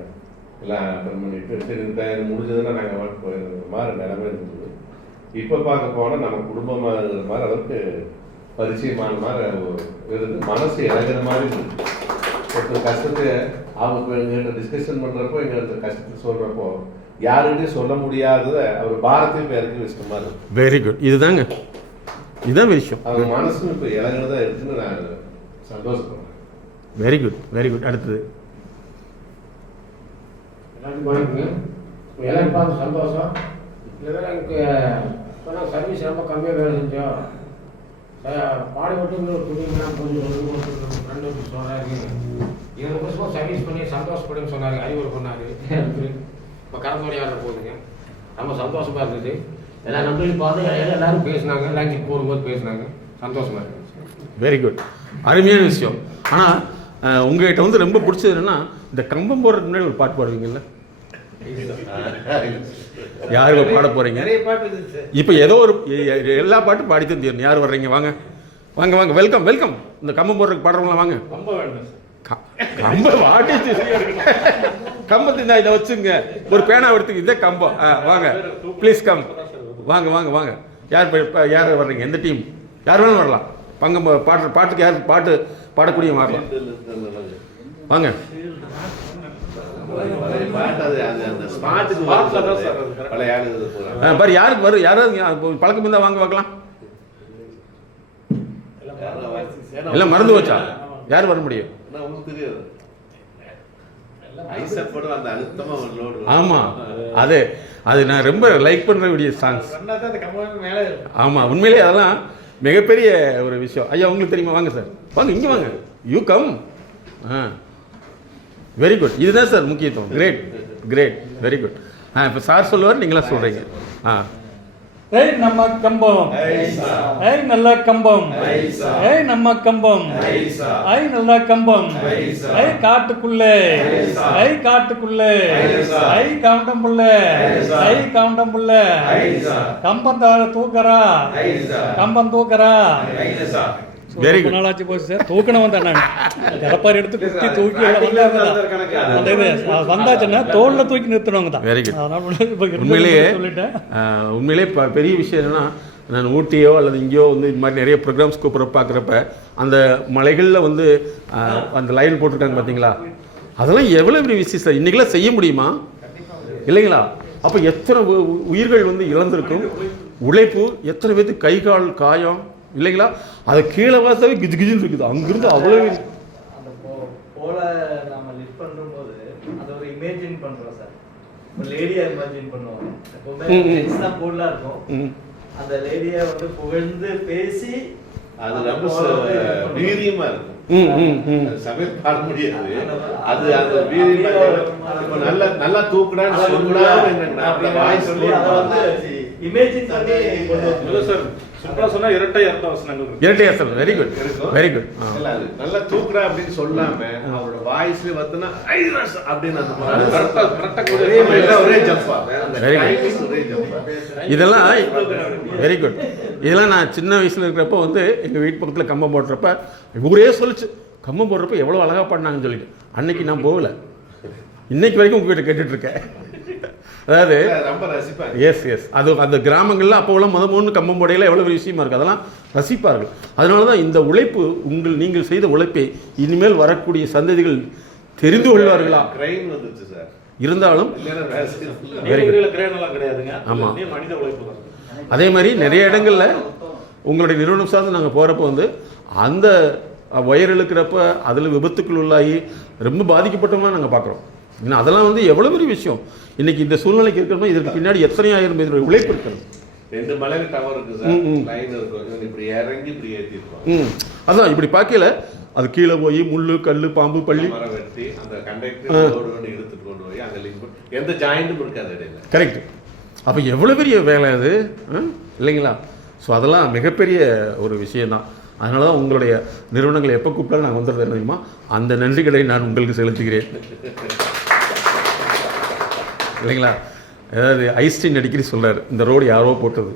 எல்லாம் அட்டன் பண்ணிட்டு சரி முடிஞ்சதுன்னா நாங்கள் வாட்டு போயிருந்த மாதிரி நிலைமை இருந்தது. இப்போ பார்க்க போனால் நம்ம குடும்பமாக இருக்கிற மாதிரி அளவுக்கு பரிச்சயமான மாதிரி இருந்து மனசு இறங்குற மாதிரி இருந்தது. ஒருத்தர் கஷ்டத்தை அவங்க எங்கள்கிட்ட டிஸ்கஷன் பண்ணுறப்போ எங்களுக்கு கஷ்டத்தை சொல்கிறப்போ யாருக்கிட்டையும் சொல்ல முடியாததை அவர் பாரத்தையும் இறக்கி வச்சுட்ட மாதிரி இருக்கும். வெரி குட், இதுதாங்க, இதுதான் விஷயம். அவங்க மனசும் இப்போ இறங்குனதாக இருக்குன்னு நான் சந்தோஷப்படுறேன். Very good, very good. அடுத்தது எல்லாருக்கும் வணக்கங்க. எல்லாரும் பார்த்து சந்தோஷம். இல்லை எனக்கு சொன்னால் சர்வீஸ் ரொம்ப கம்மியாக வேலை செஞ்சோம், பாடுபட்டு குடிங்கன்னா கொஞ்சம் ஃப்ரெண்டு சொன்னாரு, 20 வருஷமாக சர்வீஸ் பண்ணி சந்தோஷப்படுன்னு சொன்னார், அறிவுரை பண்ணார். இப்போ கரந்தோட யாரும் போகுதுங்க, ரொம்ப சந்தோஷமாக இருந்தது. எல்லா நம்பரையும் பார்த்து எல்லாரும் பேசினாங்க, லாங்குவேஜ் போகும்போது பேசினாங்க, சந்தோஷமாக இருந்துச்சு. வெரி குட், அருமையான விஷயம். ஆனால் உங்கள்கிட்ட வந்து ரொம்ப பிடிச்சது என்னென்னா, இந்த கம்பம் போடுறதுக்கு முன்னாடி ஒரு பாட்டு பாடுவீங்கல்ல, யாரு பாட போகிறீங்க? இப்போ ஏதோ ஒரு எல்லா பாட்டும் பாடி தான் தீரணும். யார் வர்றீங்க? வாங்க வாங்க வாங்க, வெல்கம் வெல்கம். இந்த கம்பம் போடுறதுக்கு பாடுறவங்களாம் வாங்க. கம்பம் வாட்டி கம்பத்து இதை வச்சுங்க, ஒரு பேனா எடுத்துக்கு, இதே கம்பம். வாங்க ப்ளீஸ் கம், வாங்க வாங்க வாங்க. யார் வர்றீங்க? எந்த டீம்? யார் வேணும் வரலாம். பங்கம் பாட்டுக்கு யார் பாட்டு பாடக்கூடிய வரலாம், வாங்க. பாரு யாருக்கு வரும், யாராவது பழக்கம் இருந்தால் வாங்க பார்க்கலாம். எல்லாம் மறந்து வச்சா யார் வர முடியும்? ஆமா, அது நான் ரொம்ப லைக் பண்ற சாங்ஸ். ஆமா, உண்மையிலே அதெல்லாம் மிகப்பெரிய ஒரு விஷயம். ஐயா உங்களுக்கு தெரியுமா? வாங்க சார், வாங்க இங்கே வாங்க, யூ கம். வெரி குட், இதுதான் சார் முக்கியத்துவம். Great great, very good. இப்போ சார் சொல்லுவார், நீங்களாம் சொல்கிறீங்க. ஏய் நம்ம கம்பம், ஏய் நல்ல கம்பம், ஏய் நம்ம கம்பம், ஐ நல்ல கம்பம், ஐ காட்டுக்குள்ளே, ஐ காட்டுக்குள்ளே, ஐ கவுண்டம்புள்ள, ஐ கவுண்டம்புள்ள, கம்பந்தார தூக்கரா, கம்பம் தூக்கரா. Very good. நாளாச்சு போச்சு சார். தூக்கணும் வந்தேன் நான். எடப்பாடி எடுத்து குத்தி தூக்கி அந்த இது வந்தாச்சுன்னா தோல்ல தூக்கி நிறுத்தணுங்க தான். Very good. உண்மையிலே பெரிய விஷயம் என்னன்னா, நான் ஊட்டியோ அல்லது இங்கேயோ வந்து இது மாதிரி நிறைய ப்ரோக்ராம்ஸ் பார்க்குறப்ப அந்த மலைகளில் வந்து அந்த லைன் போட்டிருக்காங்க பார்த்தீங்களா, அதெல்லாம் எவ்வளோ பெரிய விஷயம் சார். இன்றைக்கெல்லாம் செய்ய முடியுமா இல்லைங்களா? அப்போ எத்தனை உயிர்கள் வந்து இழந்திருக்கும், உழைப்பு எத்தனை பேருக்கு கை கால் காயம் இல்லைங்களா? அதை கீழே பார்த்தாவே கிஜு கிஜுன்னு இருக்குது. அங்கிருந்து அவ்வளோ அந்த போல நம்ம லிஃப்ட் பண்ணும்போது அதை ஒரு இமேஜின் பண்ணுறோம் சார். ஒரு லேடியை இமேஜின் பண்ணுவோம். எப்பவுமே போர்லாம் இருக்கும். அந்த லேடியை வந்து புகழ்ந்து பேசி அது ரொம்ப வீரியமா இருக்கும். சமையல் பாட முடியாது. அது அந்த வீரியமா நல்லா தூக்குடான்னு இமேஜின் பண்ணி சார் சும்மா சொன்னா இரட்டை அர்த்த வசனங்கள். இரட்டை அர்த்தம். Very good, very good. நல்லா தூக்குடா அப்படின்னு சொல்லாம அவரோட வாய்ஸ்ல வந்தனா அப்படின்னு ஒரே ஜம்பா. இதெல்லாம் வெரி குட். இதெல்லாம் நான் சின்ன வயசுல இருக்கிறப்ப வந்து எங்கள் வீட்டு பக்கத்தில் கம்பம் போடுறப்ப ஊரே சொல்லிச்சு, கம்பம் போடுறப்ப எவ்வளோ அழகாக பாடினாங்கன்னு சொல்லிட்டு. அன்னைக்கு நான் போகல, இன்னைக்கு வரைக்கும் உங்ககிட்ட கேட்டுட்டு இருக்கேன். அதாவது எஸ் அது அந்த கிராமங்களில் அப்போலாம் முதல் கம்பம் போடையில் எவ்வளோ விஷயமா இருக்குது, அதெல்லாம் ரசிப்பார்கள். அதனால தான் இந்த உழைப்பு நீங்கள் செய்த உழைப்பை இனிமேல் வரக்கூடிய சந்ததிகள் தெரிந்து கொள்வார்களா இருந்தாலும். ஆமாம், அதே மாதிரி நிறைய இடங்களில் உங்களுடைய நிறுவனம் சார்ந்து நாங்கள் போகிறப்ப வந்து அந்த ஒயர் இழுக்கிறப்ப அதில் விபத்துக்குள் உள்ளாகி ரொம்ப பாதிக்கப்பட்டோம்னா நாங்கள் பார்க்குறோம். ஏன்னா அதெல்லாம் வந்து எவ்வளோ பெரிய விஷயம். இன்னைக்கு இந்த சூழ்நிலைக்கு இருக்கிறோம்னா இதற்கு பின்னாடி எத்தனை ஆயிரம் பேருடைய உழைப்பு இருக்கிறது. 2 மலைக்கு டவர் இருக்கு சார், லைன் இருக்கும், இப்படி இறங்கி இப்படி ஏத்திருக்கோம். அதான் இப்படி பார்க்கல அது கீழே போய் முள்ளு கல்லு பாம்பு பள்ளி மரம் வெட்டி அந்த கண்டக்டர் ரோடு வந்து எடுத்துட்டு கொண்டு போய் அங்க லிங்க் எந்த ஜாயிண்ட்டும் இருக்காது இடையில. கரெக்ட். அப்போ எவ்வளோ பெரிய வேலை அது இல்லைங்களா? ஸோ அதெல்லாம் மிகப்பெரிய ஒரு விஷயம்தான். அதனால தான் உங்களுடைய நிறுவனங்களை எப்போ கூப்பிட்டாலும் நான் வந்துடுறது தெரியுமா, அந்த நன்றிகளை நான் உங்களுக்கு செலுத்துகிறேன் இல்லைங்களா? அதாவது ஐஸ்டீன் அடிக்கடி சொல்கிறார், இந்த ரோடு யாரோ போட்டது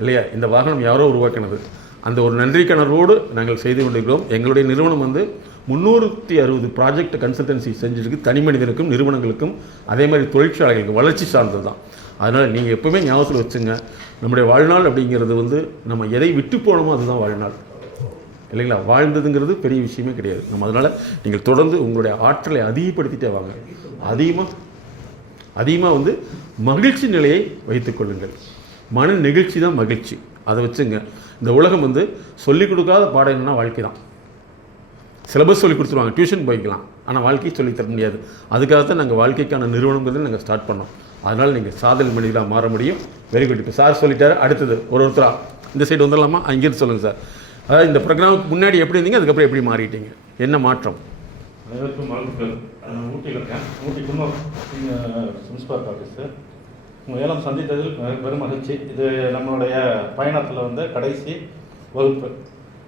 இல்லையா, இந்த வாகனம் யாரோ உருவாக்கினது. அந்த ஒரு நன்றிக்கணரோடு நாங்கள் செய்து கொண்டிருக்கிறோம். எங்களுடைய நிறுவனம் வந்து 360 ப்ராஜெக்ட் கன்சல்டன்சி செஞ்சுருக்கு, தனி மனிதனுக்கும் நிறுவனங்களுக்கும் அதே மாதிரி தொழிற்சாலைகளுக்கும் வளர்ச்சி சார்ந்தது தான். அதனால் நீங்கள் எப்போவுமே ஞாபகத்தில் வச்சுங்க, நம்முடைய வாழ்நாள் அப்படிங்கிறது வந்து நம்ம எதை விட்டு போனோமோ அதுதான் வாழ்நாள் இல்லைங்களா? வாழ்ந்ததுங்கிறது பெரிய விஷயமே கிடையாது. நம்ம அதனால் நீங்கள் தொடர்ந்து உங்களுடைய ஆற்றலை அதிகப்படுத்திட்டே வாங்க. அதிகமாக வந்து மகிழ்ச்சி நிலையை வைத்துக்கொள்ளுங்கள். மன நெகிழ்ச்சி தான் மகிழ்ச்சி, அதை வச்சுங்க. இந்த உலகம் வந்து சொல்லிக் கொடுக்காத பாடம் என்னன்னா வாழ்க்கை தான். சிலபஸ் சொல்லி கொடுத்துருவாங்க, டியூஷன் போய்க்கலாம், ஆனால் வாழ்க்கையை சொல்லித்தர முடியாது. அதுக்காகத்தான் நாங்கள் வாழ்க்கைக்கான நிறுவனங்கிறது நாங்கள் ஸ்டார்ட் பண்ணோம். அதனால் நீங்கள் சாதனை மனிதராக மாற முடியும். Very good. இப்போ சார் சொல்லிட்டாரு, அடுத்தது ஒருத்தராக இந்த சைடு வந்துடலாமா? அங்கேருந்து சொல்லுங்கள் சார். அதாவது இந்த ப்ரோக்ராமுக்கு முன்னாடி எப்படி இருந்தீங்க, அதுக்கப்புறம் எப்படி மாறிட்டீங்க, என்ன மாற்றம்? அனைவருக்கும் வணக்கம். ஊட்டியில் இருக்கேன். ஊட்டி குன்னூர் முனிசிபாலிட்டி ஆஃபீஸு. உங்கள் ஏலம் சந்தித்ததில் பெரும் மகிழ்ச்சி. இது நம்மளுடைய பயணத்தில் வந்து கடைசி வகுப்பு.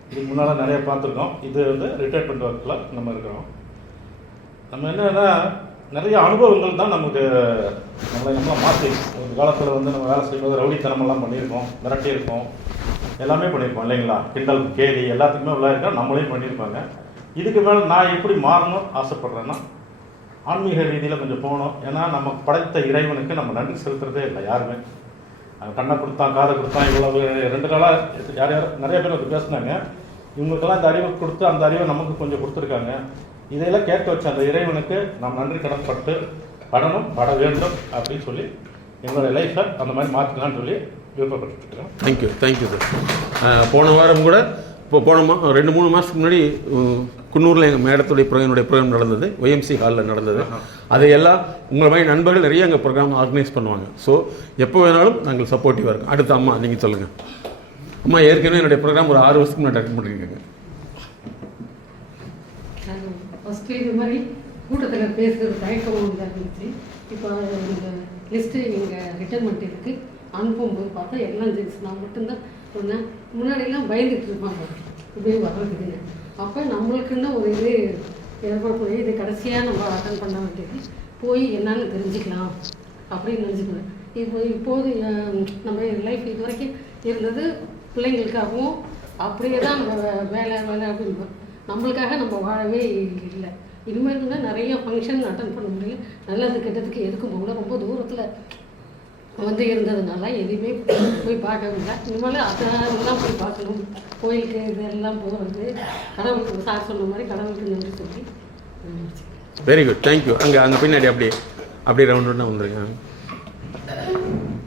இதுக்கு முன்னால் நிறைய பார்த்துருக்கோம். இது வந்து ரிட்டையர்மெண்ட் ஒர்க்கில் நம்ம இருக்கிறோம். நம்ம என்னன்னா நிறைய அனுபவங்கள் தான் நமக்கு நம்மளை மாற்றி. ஒரு காலத்தில் வந்து நம்ம வேலை செய்யும்போது ரவுடித்தனமெல்லாம் பண்ணியிருக்கோம், மிரட்டியிருக்கோம், எல்லாமே பண்ணியிருக்கோம் இல்லைங்களா? கிண்டல் கேலி எல்லாத்துக்குமே உள்ள இருக்கோம், நம்மளையும் பண்ணியிருப்பாங்க. இதுக்கு மேலே நான் எப்படி மாறணும்னு ஆசைப்பட்றேன்னா, ஆன்மீக ரீதியில் கொஞ்சம் போகணும். ஏன்னா நம்ம படைத்த இறைவனுக்கு நம்ம நன்றி செலுத்துறதே இல்லை யாருமே. கண்ணை கொடுத்தான், காதை கொடுத்தான், இவ்வளவு 2 நாளாக யார் நிறைய பேர் வந்து பேசினாங்க. இவங்களுக்கெல்லாம் இந்த அறிவை கொடுத்து அந்த அறிவை நமக்கு கொஞ்சம் கொடுத்துருக்காங்க. இதையெல்லாம் கேட்க வச்ச அந்த இறைவனுக்கு நாம் நன்றி கடன்பட்டு பட வேண்டும் அப்படின்னு சொல்லி எங்களுடைய லைஃப்பை அந்த மாதிரி மாற்றிக்கலான்னு சொல்லி விருப்பப்பட்டுருக்கோம். Thank you sir. போன வாரம் கூட இப்போ 2-3 மாதத்துக்கு முன்னாடி குன்னூரில் எங்கள் மேடத்துடைய ப்ரோக்ராம் நடந்தது, ஒய்எம்சி ஹாலில் நடந்தது. அதையெல்லாம் உங்களை மாதிரி நண்பர்கள் நிறைய எங்கள் ப்ரோக்ராம் ஆர்கனைஸ் பண்ணுவாங்க. ஸோ எப்போ வேணாலும் நாங்கள் சப்போர்ட்டிவாக இருக்கோம். அடுத்த அம்மா நீங்கள் சொல்லுங்கள். அம்மா ஏற்கனவே என்னுடைய ப்ரோக்ராம் ஒரு 6 வருஷத்துக்கு முன்னாடி அட்டெண்ட் பண்ணியிருக்கேங்க. ஃபஸ்ட்டு இது மாதிரி கூட்டத்தில் பேசுகிறது தயக்கம் இருந்துச்சு. இப்போ இந்த லிஸ்ட்டு நீங்கள் ரிட்டர்மெண்ட் இருக்குது அனுப்பும்போது பார்த்தா எல்லாம் ஜென்ஸ். நான் மட்டும்தான் சொன்னேன். முன்னாடியெல்லாம் பயந்துட்டு இருப்பாங்க இப்படியே வர்றதுக்குன்னு. அப்போ நம்மளுக்குன்னு ஒரு இது ஏற்பாடு பண்ணி இது கடைசியாக நம்ம அட்டன் பண்ண வேண்டியது போய் என்னன்னு தெரிஞ்சுக்கலாம் அப்படின்னு நினச்சிக்கிறேன். இப்போது நம்ம லைஃப் இது வரைக்கும் இருந்தது பிள்ளைங்களுக்காகவும் அப்படியே தான் நம்ம வேலை வேலை அப்படின்னு நம்மளுக்காக நம்ம வாழவே இல்லை. இனிமேல் தான் நிறைய ஃபங்க்ஷன் அட்டன் பண்ண முடியல. நல்லது கெட்டதுக்கு எதுக்கும் போகல. ரொம்ப தூரத்தில் வந்து இருந்ததுனால எதுவுமே போய் பார்க்க முடியல. இனிமேல் அதெல்லாம் போய் பார்க்கணும். கோயிலுக்கு இதெல்லாம் போகிறது கடவுளுக்கு சார் சொன்ன மாதிரி கடவுளுக்கு நன்றி சொல்லி. Very good, thank you. அங்கே பின்னாடி அப்படியே ரவுண்ட் வந்துருங்க.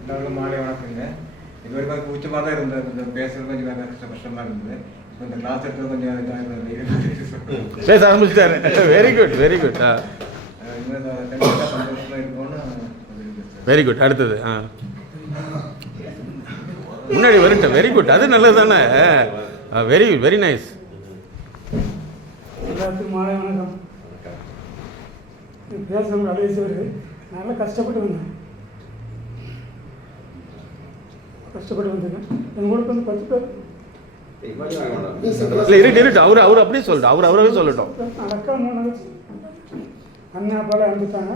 எல்லாருக்கும் மாலை வணக்கங்க. இது வரைக்கும் கூச்சமாக தான் இருந்தது, கொஞ்சம் பேசுறது கொஞ்சம் கஷ்டமாக இருந்தது. இந்த கிளாஸ் எடுத்து கொஞ்சம் பேச ஆரம்பிச்சிட்டாரு. Very good, very good. சந்தோஷமாக இருக்கும்னு. Very good. அடுத்தது முன்னாடி வரட்டும். வெரி குட், அது நல்லது தானே. Very very nice. எல்லாத்துக்கும் மாலை வணக்கம். பேசுகிறவங்க கடைசிவர் நல்லா கஷ்டப்பட்டு வந்தேன். எங்களுக்கு வந்து 10 பேர் இருட்டு அவர் அப்படியே சொல்லட்டும். அவரவே சொல்லட்டும். அக்கா 3 நினைச்சு அண்ணா அப்பால அனுப்பிச்சாங்க.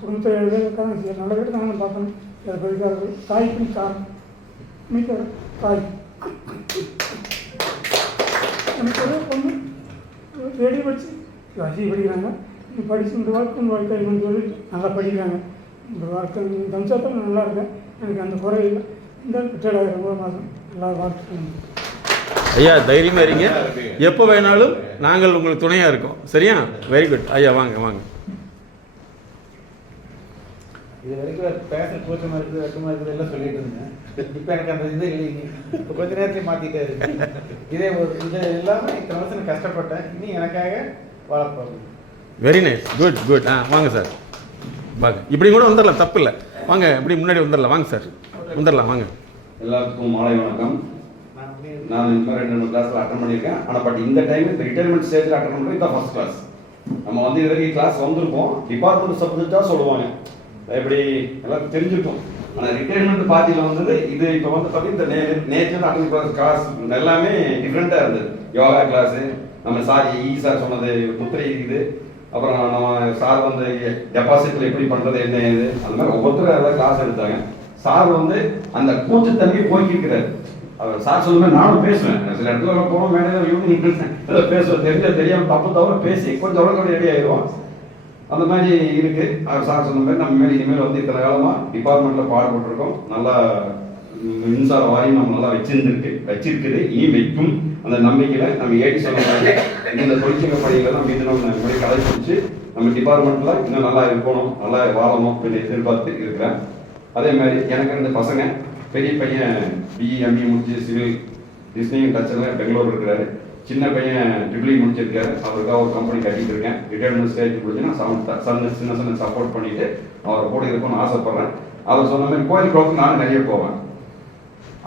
குடும்பத்தை எழுதுக்காக நல்ல பேர் நாங்கள் பார்க்கணும். படிக்காது தாய்க்கும் காரம் மீக்க தாய் எனக்கு ஒரு பொண்ணு தேடி படிச்சு ரசி படிக்கிறாங்க. படித்து இந்த வாழ்க்கை சொல்லி நல்லா படிக்கிறாங்க. இந்த வாழ்க்கை தம்சத்தில் நல்லா இருக்கேன். எனக்கு அந்த குறை இல்லை. இந்த ரிட்டையர்ட் ஆகிற 3 மாதம் நல்லா வாழ்க்கை. ஐயா தைரியமாக இருங்க. எப்போ வேணாலும் நாங்கள் உங்களுக்கு துணையாக இருக்கோம். சரியா? Very good. ஐயா வாங்க வாங்க. இது வரைக்கும் பேச கூச்சமாக இருக்குது, வெக்கமாக இருக்குது எல்லாம் சொல்லிட்டு இருந்தேன். இப்போ எனக்கு அந்த இது இல்லைங்க. இப்போ கொஞ்ச நேரத்துலேயே மாற்றிட்டே இருக்கு. இது இல்லாமல் இத்தனை வருஷம் கஷ்டப்பட்டேன். இனி எனக்காக வாழப்போகுது. Very nice. Good good. வாங்க சார் வாங்க. இப்படி கூட வந்துடலாம், தப்பு இல்லை. வாங்க இப்படி முன்னாடி வந்துடலாம். வாங்க சார் வந்துடலாம். வாங்க. எல்லாத்துக்கும் மாலை வணக்கம். நான் இந்த மாதிரி 2 கிளாஸில் அட்டன் பண்ணியிருக்கேன். ஆனால் பட் இந்த டைம் இந்த ரிட்டையர்மெண்ட் ஸ்டேஜில் அட்டன் பண்ணுறது இதான் ஃபர்ஸ்ட் கிளாஸ். நம்ம வந்து இது வரைக்கும் கிளாஸ் வந்திருப்போம், டிபார்ட்மெண்ட் சப்ஜெக்டாக சொல்லுவாங்க, எப்படி எல்லாம் தெரிஞ்சிருக்கும். ஆனால் ரிட்டையர்மெண்ட் பார்ட்டியில் வந்தது இது. இப்போ வந்து பார்த்தீங்கன்னா இந்த நேச்சர் அட்டன் கிளாஸ் எல்லாமே டிஃப்ரெண்ட்டாக இருந்தது. யோகா கிளாஸு, நம்ம சார் சார் சொன்னது முத்திரை இருக்குது, அப்புறம் நம்ம சார் வந்து டெபாசிட்டில் எப்படி பண்ணுறது என்ன ஏது, அந்த மாதிரி ஒவ்வொருத்தரும் எல்லாம் கிளாஸ் எடுத்தாங்க. சார் வந்து அந்த கூச்சத்தன்மையை போய்க்கிருக்கிறார். அவர் சார் சொல்லுமே நானும் பேசுவேன். சில இடத்துல போனோம், மேடையில் ஈவினிங் ஏதோ பேசுவேன், தெரியாமல் தப்பு தவிர பேசி கொஞ்சம் உடனே ரெடி ஆயிடுவான். அந்த மாதிரி இருக்கு. அவர் சார் சொன்ன மாதிரி நம்ம மேலே இனிமேல் வந்து இத்தனை காலமாக டிபார்ட்மெண்ட்டில் பாடுபட்டுருக்கோம். நல்லா மின்சார வாரியம் நம்ம நல்லா வச்சிருக்குது, இனி வைக்கும். அந்த நம்பிக்கையில் நம்ம ஏடி சொல்ல மாதிரி இந்த தொழிற்சங்க பணிகளை நம்ம இது நம்ம கடைபிடிச்சு நம்ம டிபார்ட்மெண்ட்டில் இன்னும் நல்லா இருக்கணும், நல்லா வாழணும் அப்படின்னு எதிர்பார்த்து இருக்கிறேன். அதே மாதிரி எனக்கு 2 பசங்க. பெரிய பையன் பிஇ எம்இ முடிச்சு சிவில் டிஸ்னிங் டச்சில் பெங்களூர் இருக்கிறாரு. சின்ன பையன் ட்ரிபிள் முடிச்சிருக்காரு. அவருக்காக ஒரு கம்பெனி கட்டிட்டு இருக்கேன். ரிட்டையர்மெண்ட் ஸ்டேஜ் முடிச்சுன்னா சின்ன சப்போர்ட் பண்ணிட்டு அவரை கூட இருக்கணும்னு ஆசைப்படுறேன். அவர் சொன்ன மாதிரி கோயில் குளத்துக்கு நானும் நிறைய போவேன்.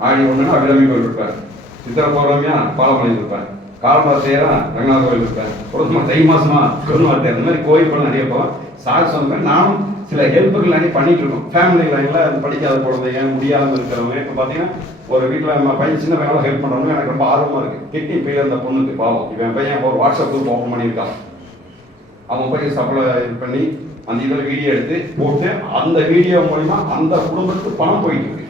ஆடி 1 அபிராமி கோயில் இருப்பேன், சித்திரை பௌர்ணமியா பாலமலை இருப்பேன், காலம்பரம் தேரா ரங்கநாத கோயில் இருப்பேன், கொடுமா தை மாசமா கொடுமாத்தேர், இந்த மாதிரி கோயில் கூட நிறைய போவேன். சார் சொன்ன மாதிரி நானும் சில ஹெல்ப்புகள் நிறைய பண்ணிட்டு இருக்கோம். ஃபேமிலி லைனில் படிக்காத குழந்தைங்க, முடியாமல் இருக்கிறவங்க. இப்போ பார்த்தீங்கன்னா ஒரு வீட்டில் நம்ம பையன் சின்ன பையனால ஹெல்ப் பண்ணுறவங்க எனக்கு ரொம்ப ஆர்வமாக இருக்குது. கிட்னி போய் அந்த பொண்ணுக்கு பாவம், இப்போ என் பையன் ஒரு வாட்ஸ்அப் குரூப் ஓப்பன் பண்ணியிருக்கான். அவன் போய் சப்ளை இது பண்ணி அந்த இதில் வீடியோ எடுத்து போட்டு அந்த வீடியோ மூலிமா அந்த குடும்பத்துக்கு பணம் போயிட்டு இருக்கு.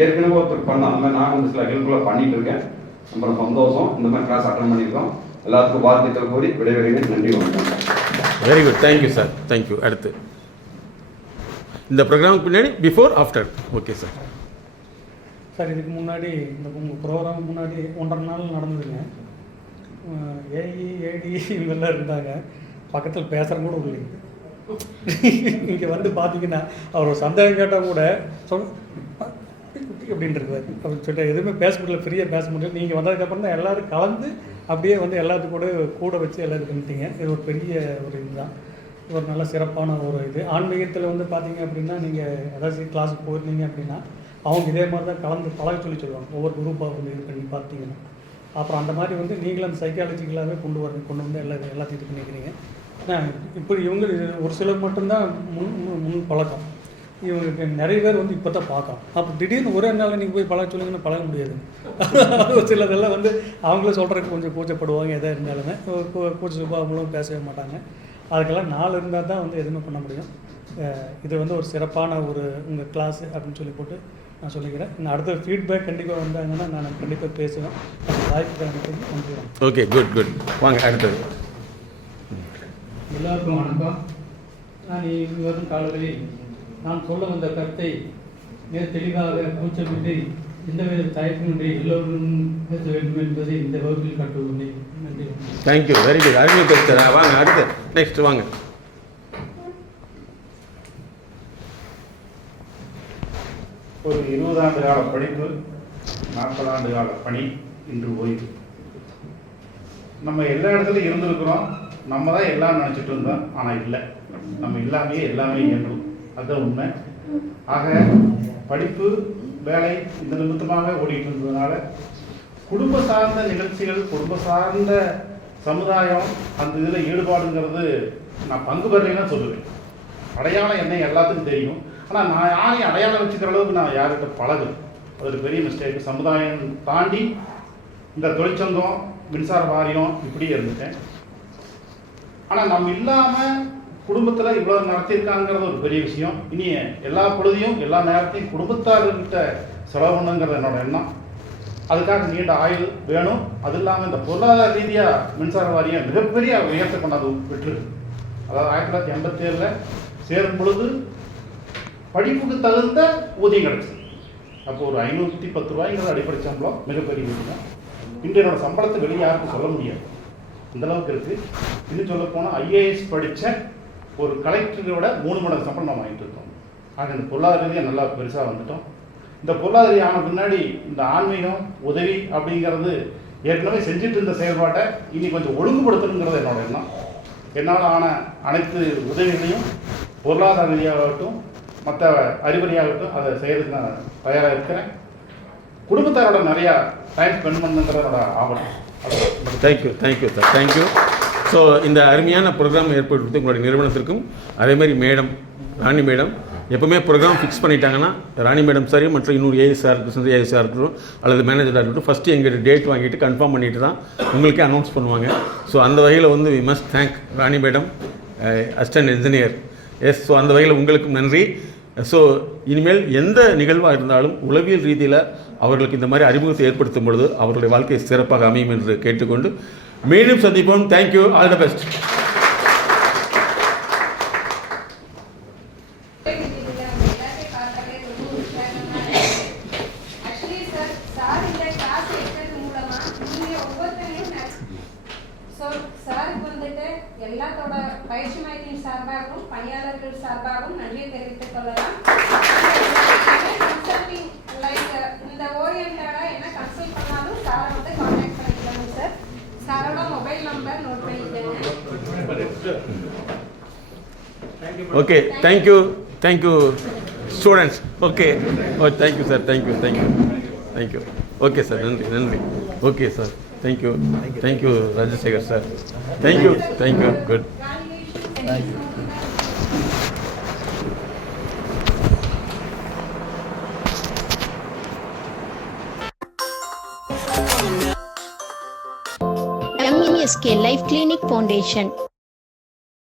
ஏற்கனவே ஒருத்தர் பண்ண அந்த மாதிரி நான் வந்து சில ஹெல்ப்லாம் பண்ணிட்டு இருக்கேன். ரொம்ப சந்தோஷம். இந்த மாதிரி கிளாஸ் அட்டன் பண்ணியிருக்கோம். எல்லாத்துக்கும் வாழ்த்துக்கள் கூறி விடைபெறுகிறேன். நன்றி, வணக்கம். Very good. Thank you sir. Thank you. அடுத்து இந்த ப்ரோக்ராமுக்கு பின்னாடி before after. Okay sir. Sir இதுக்கு முன்னாடி இந்த ப்ரோக்ராம் முன்னாடி 1.5 நாள் நடந்ததுங்க. ஏடி இவங்கெல்லாம் இருந்தாங்க. பக்கத்தில் பேசுகிற கூட இல்லைங்க. இங்கே வந்து பார்த்தீங்கன்னா அவர் ஒரு சந்தேகம் கேட்டால் கூட அப்படின்ட்டு இருக்காரு. அப்படின்னு சொல்லிட்டு எதுவுமே பேச முடியல, ஃப்ரீயாக பேச முடியல. நீங்கள் வந்ததுக்கப்புறம் தான் எல்லோரும் கலந்து அப்படியே வந்து எல்லாத்துக்கும் கூட வச்சு எல்லோரும் பண்ணிட்டீங்க. இது ஒரு பெரிய ஒரு இதுதான். ஒரு நல்ல சிறப்பான ஒரு இது. ஆன்மீகத்தில் வந்து பார்த்தீங்க அப்படின்னா நீங்கள் ஏதாச்சும் கிளாஸுக்கு போயிருந்தீங்க அப்படின்னா அவங்க இதே மாதிரி தான் கலந்து பழக சொல்லுவாங்க. ஒவ்வொரு குரூப்பாக வந்து இது பண்ணி பார்த்தீங்கன்னா அப்புறம் அந்த மாதிரி வந்து நீங்களும் அந்த சைக்காலஜிக்கலாகவே கொண்டு வந்து எல்லாத்தையும் இது பண்ணிக்கிறீங்க. இப்படி இவங்க ஒரு சிலர் மட்டும்தான் முன் பழக்கம். இவங்களுக்கு நிறைய பேர் வந்து இப்போ தான் பார்க்கலாம். அப்போ திடீர்னு ஒரே நாள் நீங்கள் போய் பழக சொல்லுங்கன்னா பழக முடியாது. ஒரு சிலதெல்லாம் வந்து அவங்களே சொல்கிறதுக்கு கொஞ்சம் கூச்சப்படுவாங்க. எதாக இருந்தாலுமே கூச்ச சுபாவங்களும் பேசவே மாட்டாங்க. அதுக்கெல்லாம் 4 இருந்தால் தான் வந்து எதுவுமே பண்ண முடியும். இது வந்து ஒரு சிறப்பான ஒரு உங்கள் கிளாஸு அப்படின்னு சொல்லி போட்டு நான் சொல்லிக்கிறேன். நான் அடுத்த ஃபீட்பேக் கண்டிப்பாக வந்தாங்கன்னா நான் கண்டிப்பாக பேசுவேன். வாய்ப்பு நன்றி. Okay, good good. வாங்க அடுத்தது. எல்லாருக்கும் வணக்கம். நான் வரும் காலங்களில் நான் சொல்ல வந்த கருத்தை மிக தெளிவாக கூச்சமின்றி எந்தவித தயக்கமின்றி எல்லோரும் பேச வேண்டும் என்பதை இந்த வகுப்பில் கற்றுள்ளேன். நன்றி. Thank you, very good. அருமை பேசுகிறா. வாங்க அடுத்து நெக்ஸ்ட் வாங்க. ஒரு 20 ஆண்டு கால படிப்பு, 40 ஆண்டு கால பணி, இன்று ஓய்வு. நம்ம எல்லா இடத்துலையும் இருந்திருக்கிறோம். நம்ம தான் எல்லாம் நினச்சிட்டு இருந்தோம், ஆனால் இல்லை, நம்ம எல்லாமே இயங்கும். அதுதான் உண்மை. ஆக படிப்பு, வேலை இந்த நிமித்தமாக ஓடிட்டு இருந்ததுனால குடும்ப சார்ந்த நிகழ்ச்சிகள், குடும்ப சார்ந்த சமுதாயம், அந்த இதில் ஈடுபாடுங்கிறது நான் பங்கு பெறலைன்னு சொல்லுவேன். அடையாளம் என்ன எல்லாத்துக்கும் தெரியும், ஆனால் நான் யாரையும் அடையாளம் வச்சுக்கிற அளவுக்கு நான் யார்கிட்ட பழகுது, அது ஒரு பெரிய மிஸ்டேக். சமுதாயம் தாண்டி இந்த தொழிற்சங்கம், மின்சார வாரியம் இப்படியே இருந்துட்டேன். ஆனால் நம்ம இல்லாமல் குடும்பத்தில் இவ்வளோ நடத்தியிருக்காங்கிறது ஒரு பெரிய விஷயம். இனி எல்லா பொழுதையும் எல்லா நேரத்தையும் குடும்பத்தார்கிட்ட செலவு பண்ணுங்கிறது என்னோட எண்ணம். அதுக்காக நீண்ட ஆயுள் வேணும். அது இல்லாமல் இந்த பொருளாதார ரீதியாக மின்சார வாரியம் மிகப்பெரிய உயர்த்த கொண்டாந்து விட்டுருக்கு. அதாவது 1987 சேரும் பொழுது படிப்புக்கு தகுந்த ஊதியம் கிடச்சி. அப்போ ஒரு 510 ரூபாய்ங்கிறது அடிப்படை சம்பளம், மிகப்பெரிய ஊதியம். இன்று என்னோட சம்பளத்தை வெளியே யாருக்கும் சொல்ல முடியாது, அந்தளவுக்கு இருக்குது. இன்னும் சொல்ல போனால் IAS படித்த ஒரு கலெக்டரோட 3 மடங்கு சம்பளம் நம்ம வாங்கிட்டு இருக்கோம். ஆக இந்த பொருளாதார ரீதியாக நல்லா பெருசாக வந்துட்டோம். இந்த பொருளாதார ஆன பின்னாடி இந்த ஆன்மீகம், உதவி அப்படிங்கிறது ஏற்கனவே செஞ்சுட்டு இருந்த செயல்பாட்டை இனி கொஞ்சம் ஒழுங்குபடுத்தணுங்கிறது என்னோட எண்ணம். என்னால் ஆன அனைத்து உதவிகளையும் பொருளாதார ரீதியாகட்டும், மற்ற அறிவுரையாகட்டும், அதை செய்கிறதுக்கு நான் தயாராக இருக்கிறேன். குடும்பத்தாரோட நிறையா டைம் ஸ்பெண்ட் பண்ணுங்கிறதோட ஆவணம். Thank you sir, thank you. ஸோ இந்த அருமையான ப்ரோக்ராம் ஏற்படுத்தி உங்களுடைய நிறுவனத்திற்கும், அதேமாதிரி மேடம், ராணி மேடம் எப்போவுமே ப்ரோக்ராம் ஃபிக்ஸ் பண்ணிட்டாங்கன்னா, ராணி மேடம் சரி மற்ற இன்னொரு ஏஎஸ்ஆர் இருக்கட்டும், ஏஎஸ்ஆர் இருக்கட்டும் அல்லது மேனேஜராக இருக்கட்டும், ஃபஸ்ட்டு எங்கிட்ட டேட் வாங்கிட்டு கன்ஃபார்ம் பண்ணிட்டு தான் உங்களுக்கே அனௌன்ஸ் பண்ணுவாங்க. ஸோ அந்த வகையில் வந்து we must thank Rani madam, assistant engineer. Yes, so அந்த வகையில் உங்களுக்கும் நன்றி. ஸோ இனிமேல் எந்த நிகழ்வாக இருந்தாலும் உளவியல் ரீதியில் அவர்களுக்கு இந்த மாதிரி அறிமுகத்தை ஏற்படுத்தும் பொழுது அவர்களுடைய வாழ்க்கை சிறப்பாக அமையும் என்று கேட்டுக்கொண்டு மீண்டும் சந்திப்போம். Thank you, all the best. எல்லாத்தோட பயிற்சி மையத்தின் சார்பாகவும் பணியாளர்கள் சார்பாகவும் நன்றியை தெரிவித்துக் கொள்ளலாம். கன்சல்டிங் லைக் இந்த ஓரியன்டாக என்ன கன்சல்ட் பண்ணாலும் சாரை வந்து கான்டாக்ட் பண்ணிக்கலாம் சார். சாரோட மொபைல் நம்பர் நோட் பண்ணிக்கோங்க. Okay, thank you students. Okay, thank you sir, thank you. Okay sir, நன்றி. Okay sir, thank you Rajasekhar sir. Thank you, good. MSK Life Clinic Foundation.